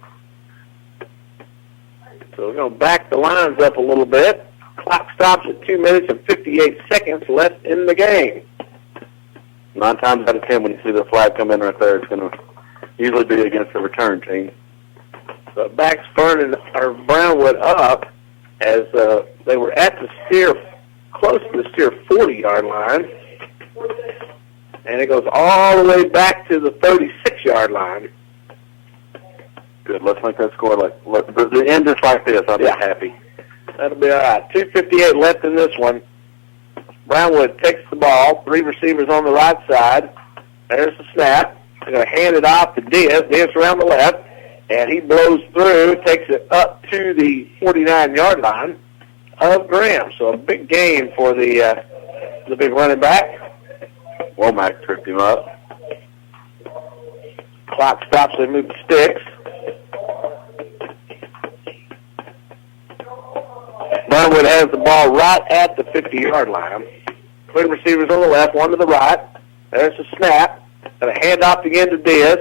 So we're going to back the lines up a little bit. Clock stops at 2 minutes and 58 seconds left in the game. 9 times out of 10, when you see the flag come in right there, it's going to usually be against the return team. So backs Brownwood up as they were at the Steer, close to the Steer 40-yard line. And it goes all the way back to the 36-yard line. Good. Let's make that score the end just like this. I'll be happy. That'll be all right. 2:58 left in this one. Brownwood takes the ball. 3 receivers on the right side. There's the snap. They're going to hand it off to Diaz. Diaz around the left. And he blows through, takes it up to the 49-yard line of Graham. So a big gain for the big running back. Womack tripped him up. Clock stops. They move the sticks. Brownwood has the ball right at the 50-yard line. Twin receivers on the left, one to the right. There's the snap. And a handoff again to Diaz.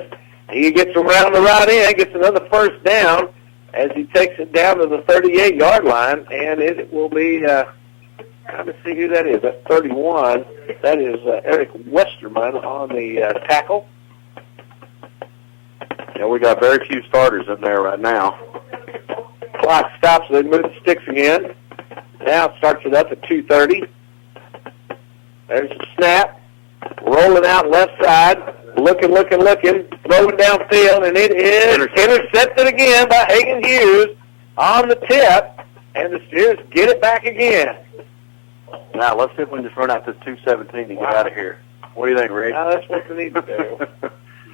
He gets around the right end, gets another first down as he takes it down to the 38-yard line. And it will be, trying to see who that is. That's 31. That is Eric Westerman on the tackle. Yeah, we got very few starters in there right now. Clock stops. They move the sticks again. Now it starts it up at 2:30. There's a snap. Rolling out left side. Looking. Throwing downfield, and it is intercepted again by Hagan Hughes on the tip. And the Steers get it back again. Now, let's see if we can just run out to 2:17 and get out of here. What do you think, Rick? Now, that's what they need to do.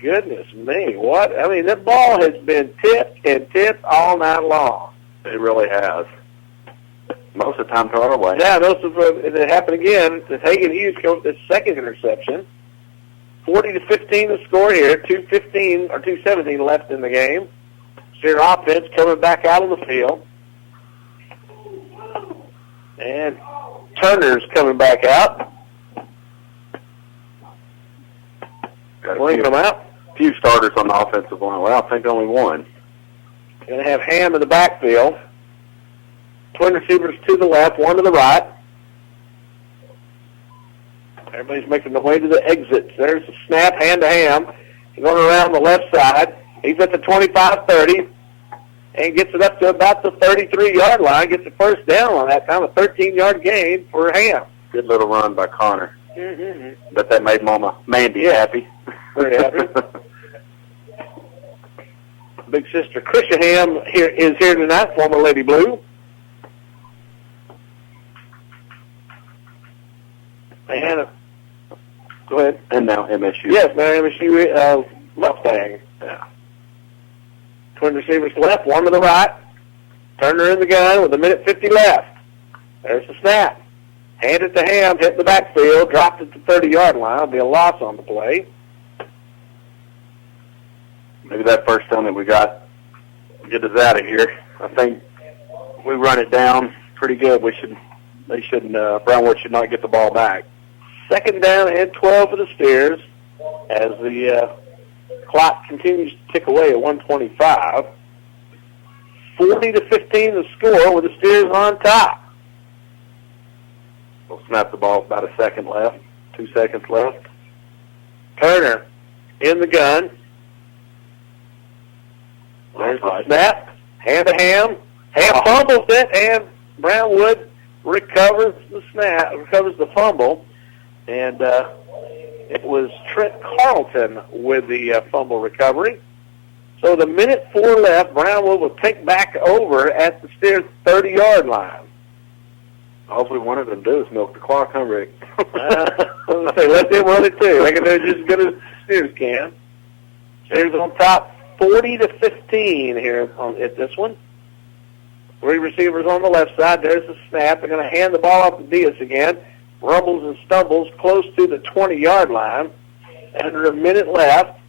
Goodness me. What? I mean, that ball has been tipped all night long. It really has. Most of the time to our way. Yeah, it happened again. Hagan Hughes comes with his second interception. 40-15 the score here. 2:17 left in the game. Steer offense coming back out on the field. And Turner's coming back out. Bringing them out. A few starters on the offensive line. Well, I think only one. Going to have Ham in the backfield. Twin receivers to the left, one to the right. Everybody's making their way to the exits. There's a snap, hand to Ham. He's going around the left side. He's at the 25-30 and gets it up to about the 33-yard line. Gets the first down on that time, a 13-yard gain for Ham. Good little run by Connor. Mm-hmm. Bet that made Mama Mandy happy. Very happy. Big sister Krisha Ham is here tonight, former Lady Blue. And go ahead. And now MSU. Yes, now MSU Mustang. Yeah. Twin receivers left, one to the right. Turner in the gun with 1:50 left. There's the snap. Hand it to Ham, hit the backfield, dropped at the 30-yard line. It'll be a loss on the play. Maybe that first down that we got get us out of here. I think we run it down pretty good. Brownwood should not get the ball back. Second down and 12 for the Steers as the clock continues to tick away at 1:25. 40-15 the score with the Steers on top. We'll snap the ball, about a second left, 2 seconds left. Turner in the gun. There's the snap. Hand to Ham. Ham fumbles it, and Brownwood recovers the fumble. And it was Trent Carlton with the fumble recovery. So the 1:04 left, Brownwood will take back over at the Steers' 30-yard line. All we wanted them to do is milk the clock, huh, Rick? Let them run it too. They can do just as good as the Steers can. Steers on top, 40-15 here at this one. 3 receivers on the left side. There's the snap. They're going to hand the ball off to Diaz again. Rumbles and stumbles close to the 20-yard line. Under a minute left.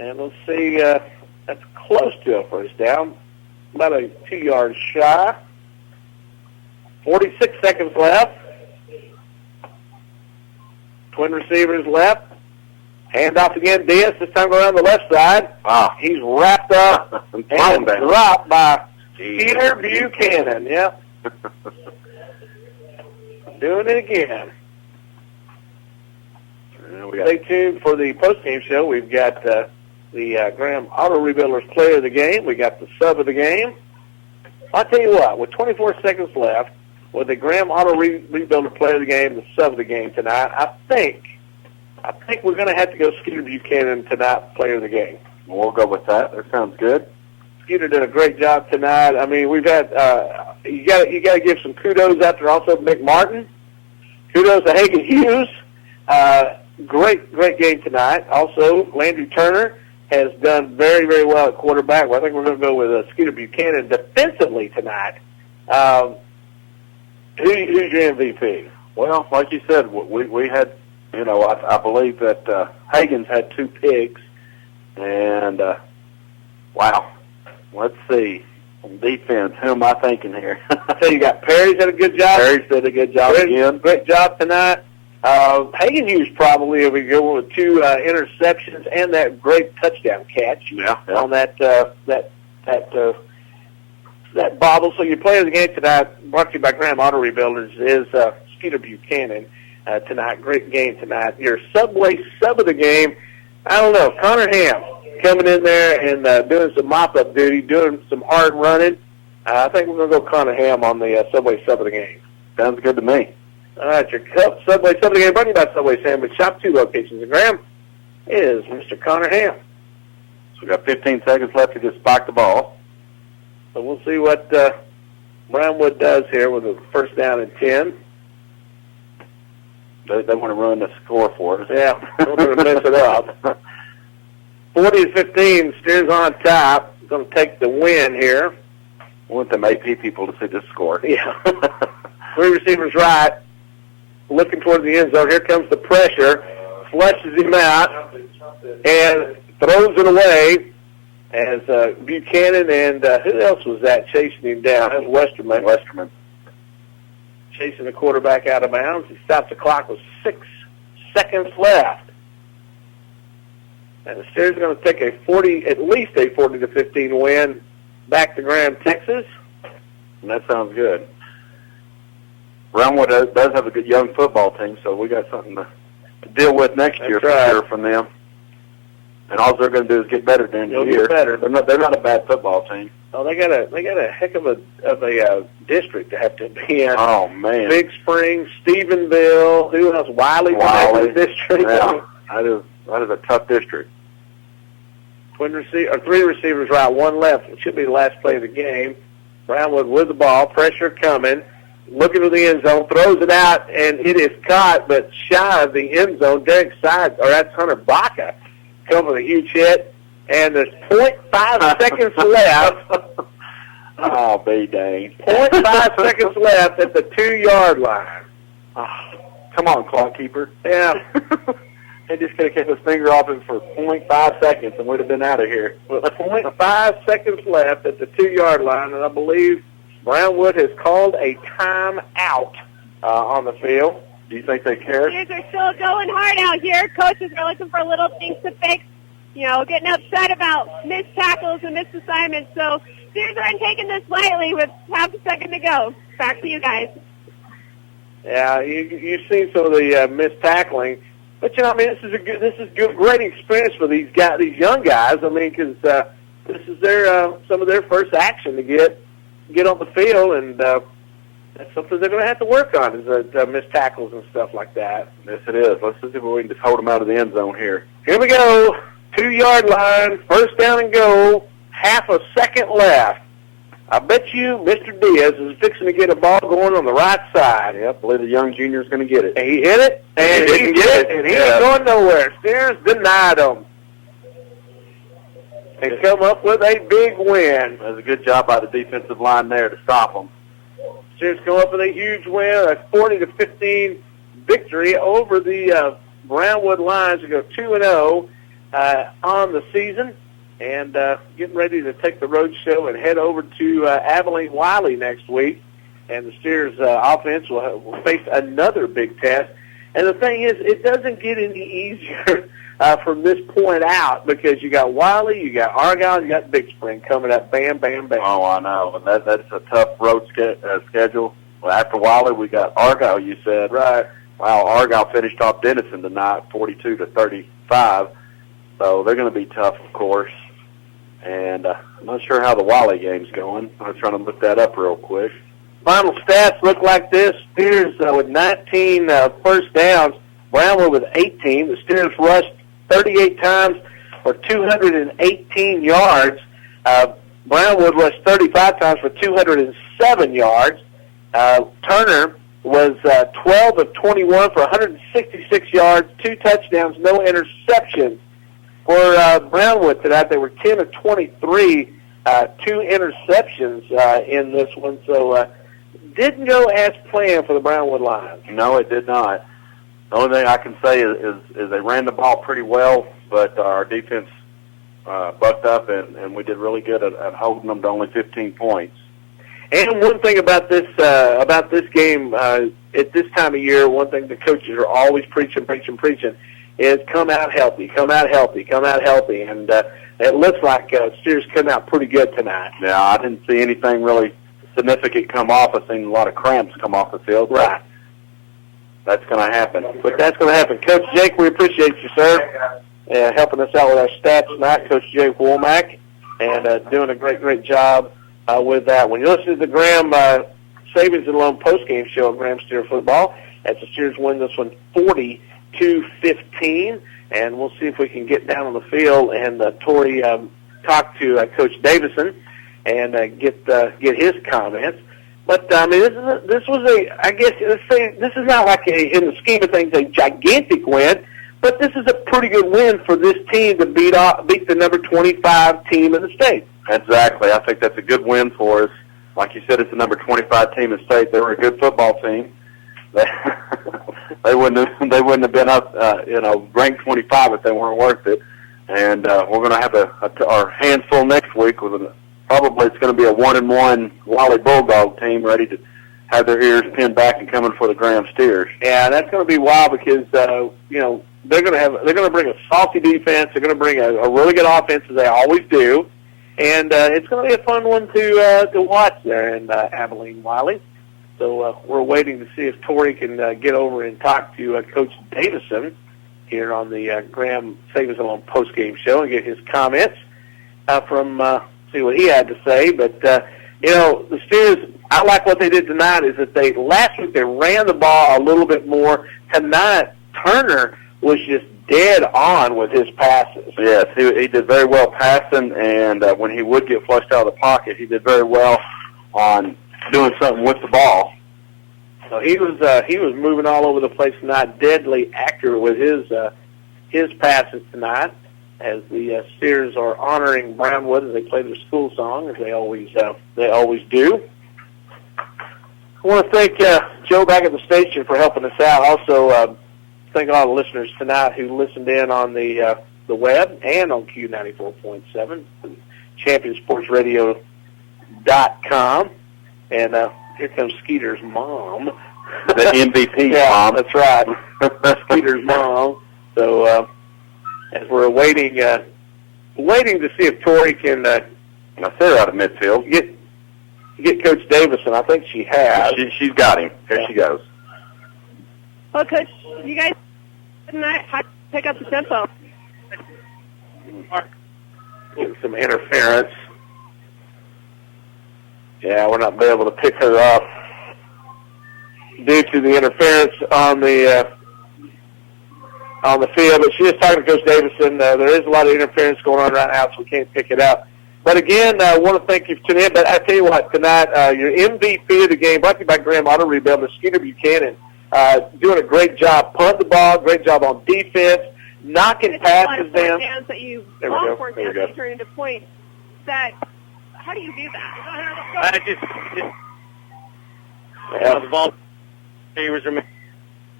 And let's see, that's close to a first down. About a 2 yards shy. 46 seconds left. Twin receivers left. Hand off again, Diaz. This time around the left side. Wow. He's wrapped up and dropped by Peter Buchanan. Yep. Doing it again. Stay tuned for the post-game show. We've got the Graham Auto Rebuilders Player of the Game. We got the sub of the game. I'll tell you what, with 24 seconds left, with the Graham Auto Rebuilder Player of the Game, the sub of the game tonight, I think we're going to have to go Skeeter Buchanan tonight, Player of the Game. We'll go with that. That sounds good. Skeeter did a great job tonight. I mean, we've had you got to give some kudos out there also to Nick Martin. Kudos to Hagen Hughes. Great game tonight. Also, Landry Turner has done very, very well at quarterback. Well, I think we're going to go with Skeeter Buchanan defensively tonight. Who's your MVP? Well, like you said, we had, I believe that Hagen's had 2 picks. And, wow, let's see. On defense, who am I thinking here? I tell you got Perry's did a good job. Perry's did a good job again. Great job tonight. Hagen Hughes probably will be going with 2 interceptions and that great touchdown catch on that bobble. So your player of the game tonight, brought to you by Graham Auto Rebuilders, is Skeeter Buchanan tonight. Great game tonight. Your Subway sub of the game, I don't know, Connor Ham coming in there and doing some mop-up duty, doing some hard running. I think we're going to go Connor Ham on the Subway sub of the game. Sounds good to me. All right, your Subway sub of the game brought to you by Subway Sandwich Shop, 2 locations in Graham, is Mr. Connor Ham. So we got 15 seconds left to just spike the ball. So we'll see what Brownwood does here with a first down and 10. They want to ruin the score for us. Yeah, we're going to mess it up. 40-15, Steers on top. Going to take the win here. I want them AP people to see this score. Yeah. 3 receivers right, looking towards the end zone. Here comes the pressure. Flushes him out and throws it away as Buchanan and who else was that chasing him down? That was Westerman. Chasing the quarterback out of bounds. He stopped the clock with 6 seconds left. And the Steers are going to take at least a 40-15 win back to Graham, Texas. And that sounds good. Brownwood does have a good young football team, so we got something to deal with next year for sure from them. And all they're going to do is get better during the year. Get better. They're not a bad football team. Oh, they got a heck of a district to have to be in. Oh man, Big Springs, Stephenville, who else? Wiley district. Yeah, that is a tough district. Three receivers right, one left. It should be the last play of the game. Brownwood with the ball, pressure coming, looking to the end zone, throws it out, and it is caught, but shy of the end zone. Derek Side, or that's Hunter Baca, come with a huge hit, and there's 0.5 seconds left. Oh, be dang. 0.5 seconds left at the 2-yard line. Oh, come on, clock keeper. Yeah. He just could have kept his finger off him for 0.5 seconds and we'd have been out of here. With 0.5 seconds left at the 2-yard line, and I believe Brownwood has called a timeout on the field. Do you think they care? Steers are still going hard out here. Coaches are looking for little things to fix, getting upset about missed tackles and missed assignments. So Steers aren't taking this lightly with half a second to go. Back to you guys. Yeah, you've seen some of the missed tackling. But, this is great experience for these young guys. Because this is some of their first action to get on the field, and that's something they're going to have to work on, is missed tackles and stuff like that. Yes, it is. Let's see if we can just hold them out of the end zone here. Here we go. 2-yard line, first down and goal, half a second left. I bet you Mr. Diaz is fixing to get a ball going on the right side. Yep, I believe the young junior's going to get it. And he hit it, and he didn't get it, and he ain't going nowhere. Steers denied him. They come up with a big win. That was a good job by the defensive line there to stop them. Steers come up with a huge win, a 40-15 victory over the Brownwood Lions to go 2-0 on the season. And getting ready to take the road show and head over to Abilene Wiley next week. And the Steers offense will face another big test. And the thing is, it doesn't get any easier from this point out, because you got Wiley, you got Argyle, you got Big Spring coming up. Bam, bam, bam. Oh, I know. And that's a tough road schedule. Well, after Wiley, we got Argyle, you said. Right. Wow, Argyle finished off Denison tonight, 42-35. So they're going to be tough, of course. And I'm not sure how the Wiley game's going. I was trying to look that up real quick. Final stats look like this. Steers with 19 first downs. Brownwood with 18. The Steers rushed 38 times for 218 yards. Brownwood rushed 35 times for 207 yards. Turner was 12 of 21 for 166 yards, 2 touchdowns, no interceptions. For Brownwood tonight, they were 10 of 23, 2 interceptions in this one. So didn't go as planned for the Brownwood Lions. No, it did not. The only thing I can say is they ran the ball pretty well, but our defense bucked up, and we did really good at holding them to only 15 points. And one thing about this game at this time of year, one thing the coaches are always preaching is come out healthy, come out healthy, come out healthy. And it looks like Steers come out pretty good tonight. Yeah, I didn't see anything really significant come off. I've seen a lot of cramps come off the field. Right. That's going to happen. But that's going to happen. Coach Jake, we appreciate you, sir, helping us out with our stats tonight. Coach Jake Womack, and doing a great job with that. When you listen to the Graham Savings and Loan postgame show at Graham Steer Football, as the Steers win this one 40-15, and we'll see if we can get down on the field and Tori talk to Coach Davison and get his comments. But I mean, this is not like in the scheme of things a gigantic win, but this is a pretty good win for this team to beat the number 25 team in the state. Exactly. I think that's a good win for us. Like you said, it's the number 25 team in the state. They were a good football team. They wouldn't have been up, ranked 25 if they weren't worth it. And we're going to have our hands full next week with probably it's going to be a 1-1 Wally Bulldog team ready to have their ears pinned back and coming for the Graham Steers. Yeah, that's going to be wild because they're going to bring a salty defense. They're going to bring a really good offense, as they always do, and it's going to be a fun one to watch there in Abilene, Wiley. So we're waiting to see if Tori can get over and talk to Coach Davison here on the Graham Savings Alone post-game show and get his comments from see what he had to say. But the Steers, I like what they did tonight. Is that last week they ran the ball a little bit more. Tonight Turner was just dead on with his passes. Yes, he did very well passing, and when he would get flushed out of the pocket, he did very well on doing something with the ball. So he was moving all over the place tonight, deadly accurate with his passes tonight, as the Steers are honoring Brownwood as they play their school song, as they always do. I want to thank Joe back at the station for helping us out. Also, thank all the listeners tonight who listened in on the web and on Q94.7, championsportsradio.com. And here comes Skeeter's mom. The MVP yeah, mom. That's right. Skeeter's mom. So as we're waiting to see if Tori can I set her out of midfield. Get Coach Davison. I think she has. She's got him. Here she goes. Well, Coach, you guys tonight, how to pick up the tempo? Getting some interference. Yeah, we're not able to pick her up due to the interference on the field. But she is talking to Coach Davison. There is a lot of interference going on right now, so we can't pick it up. But again, I want to thank you for tuning in. But I tell you what, tonight, your MVP of the game, brought to you by Graham Auto Rebuild, Skeeter Buchanan, doing a great job, punting the ball, great job on defense, knocking passes down. That you there we go. for There we go. turn into points. How do you do that? I just the ball receivers are.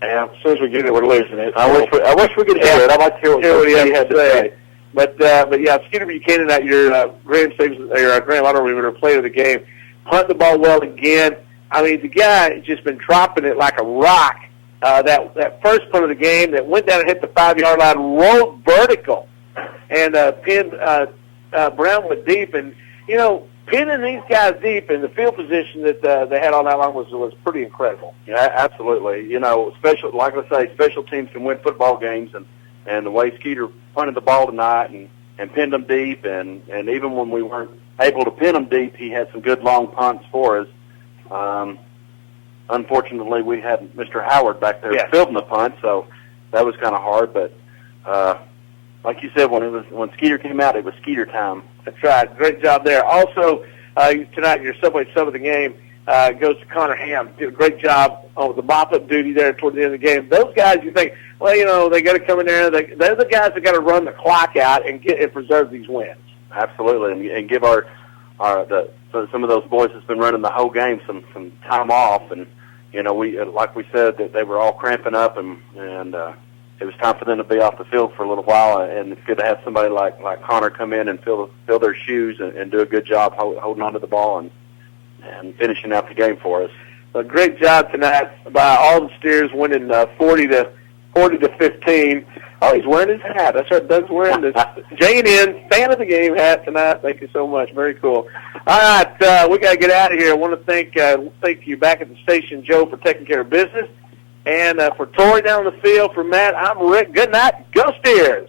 Yeah, as soon as we get it, we're losing it. I wish we could hear it. I'd like to hear what he had to say. But yeah, Skeeter Buchanan, your Graham Auto Rebuilder player of the game, punt the ball well again. I mean, the guy has just been dropping it like a rock. That first punt of the game that went down and hit the 5-yard line, rolled vertical, and pinned Brownwood deep. And pinning these guys deep in the field position that they had all night long was pretty incredible. Yeah, absolutely. Special teams can win football games, and the way Skeeter punted the ball tonight and pinned them deep, and even when we weren't able to pin them deep, he had some good long punts for us. Unfortunately, we had Mr. Howard back there fielding the punt, so that was kind of hard. But like you said, when Skeeter came out, it was Skeeter time. That's right. Great job there. Also, tonight, your Subway sub of the game goes to Connor Ham. Did a great job on the mop-up duty there toward the end of the game. Those guys, you think, well, they got to come in there. They're the guys that got to run the clock out and preserve these wins. Absolutely, and give some of those boys that's been running the whole game some time off. And we said that they were all cramping up, and it was time for them to be off the field for a little while. And it's good to have somebody like Connor come in and fill their shoes and do a good job holding onto the ball and finishing out the game for us. A great job tonight by all the Steers, winning 40-15. Oh, he's wearing his hat. That's right. Doug's wearing this J&N fan of the game hat tonight. Thank you so much. Very cool. All right, we got to get out of here. I want to thank you back at the station, Joe, for taking care of business. And for Tori down the field, for Matt, I'm Rick. Good night. Go Steers.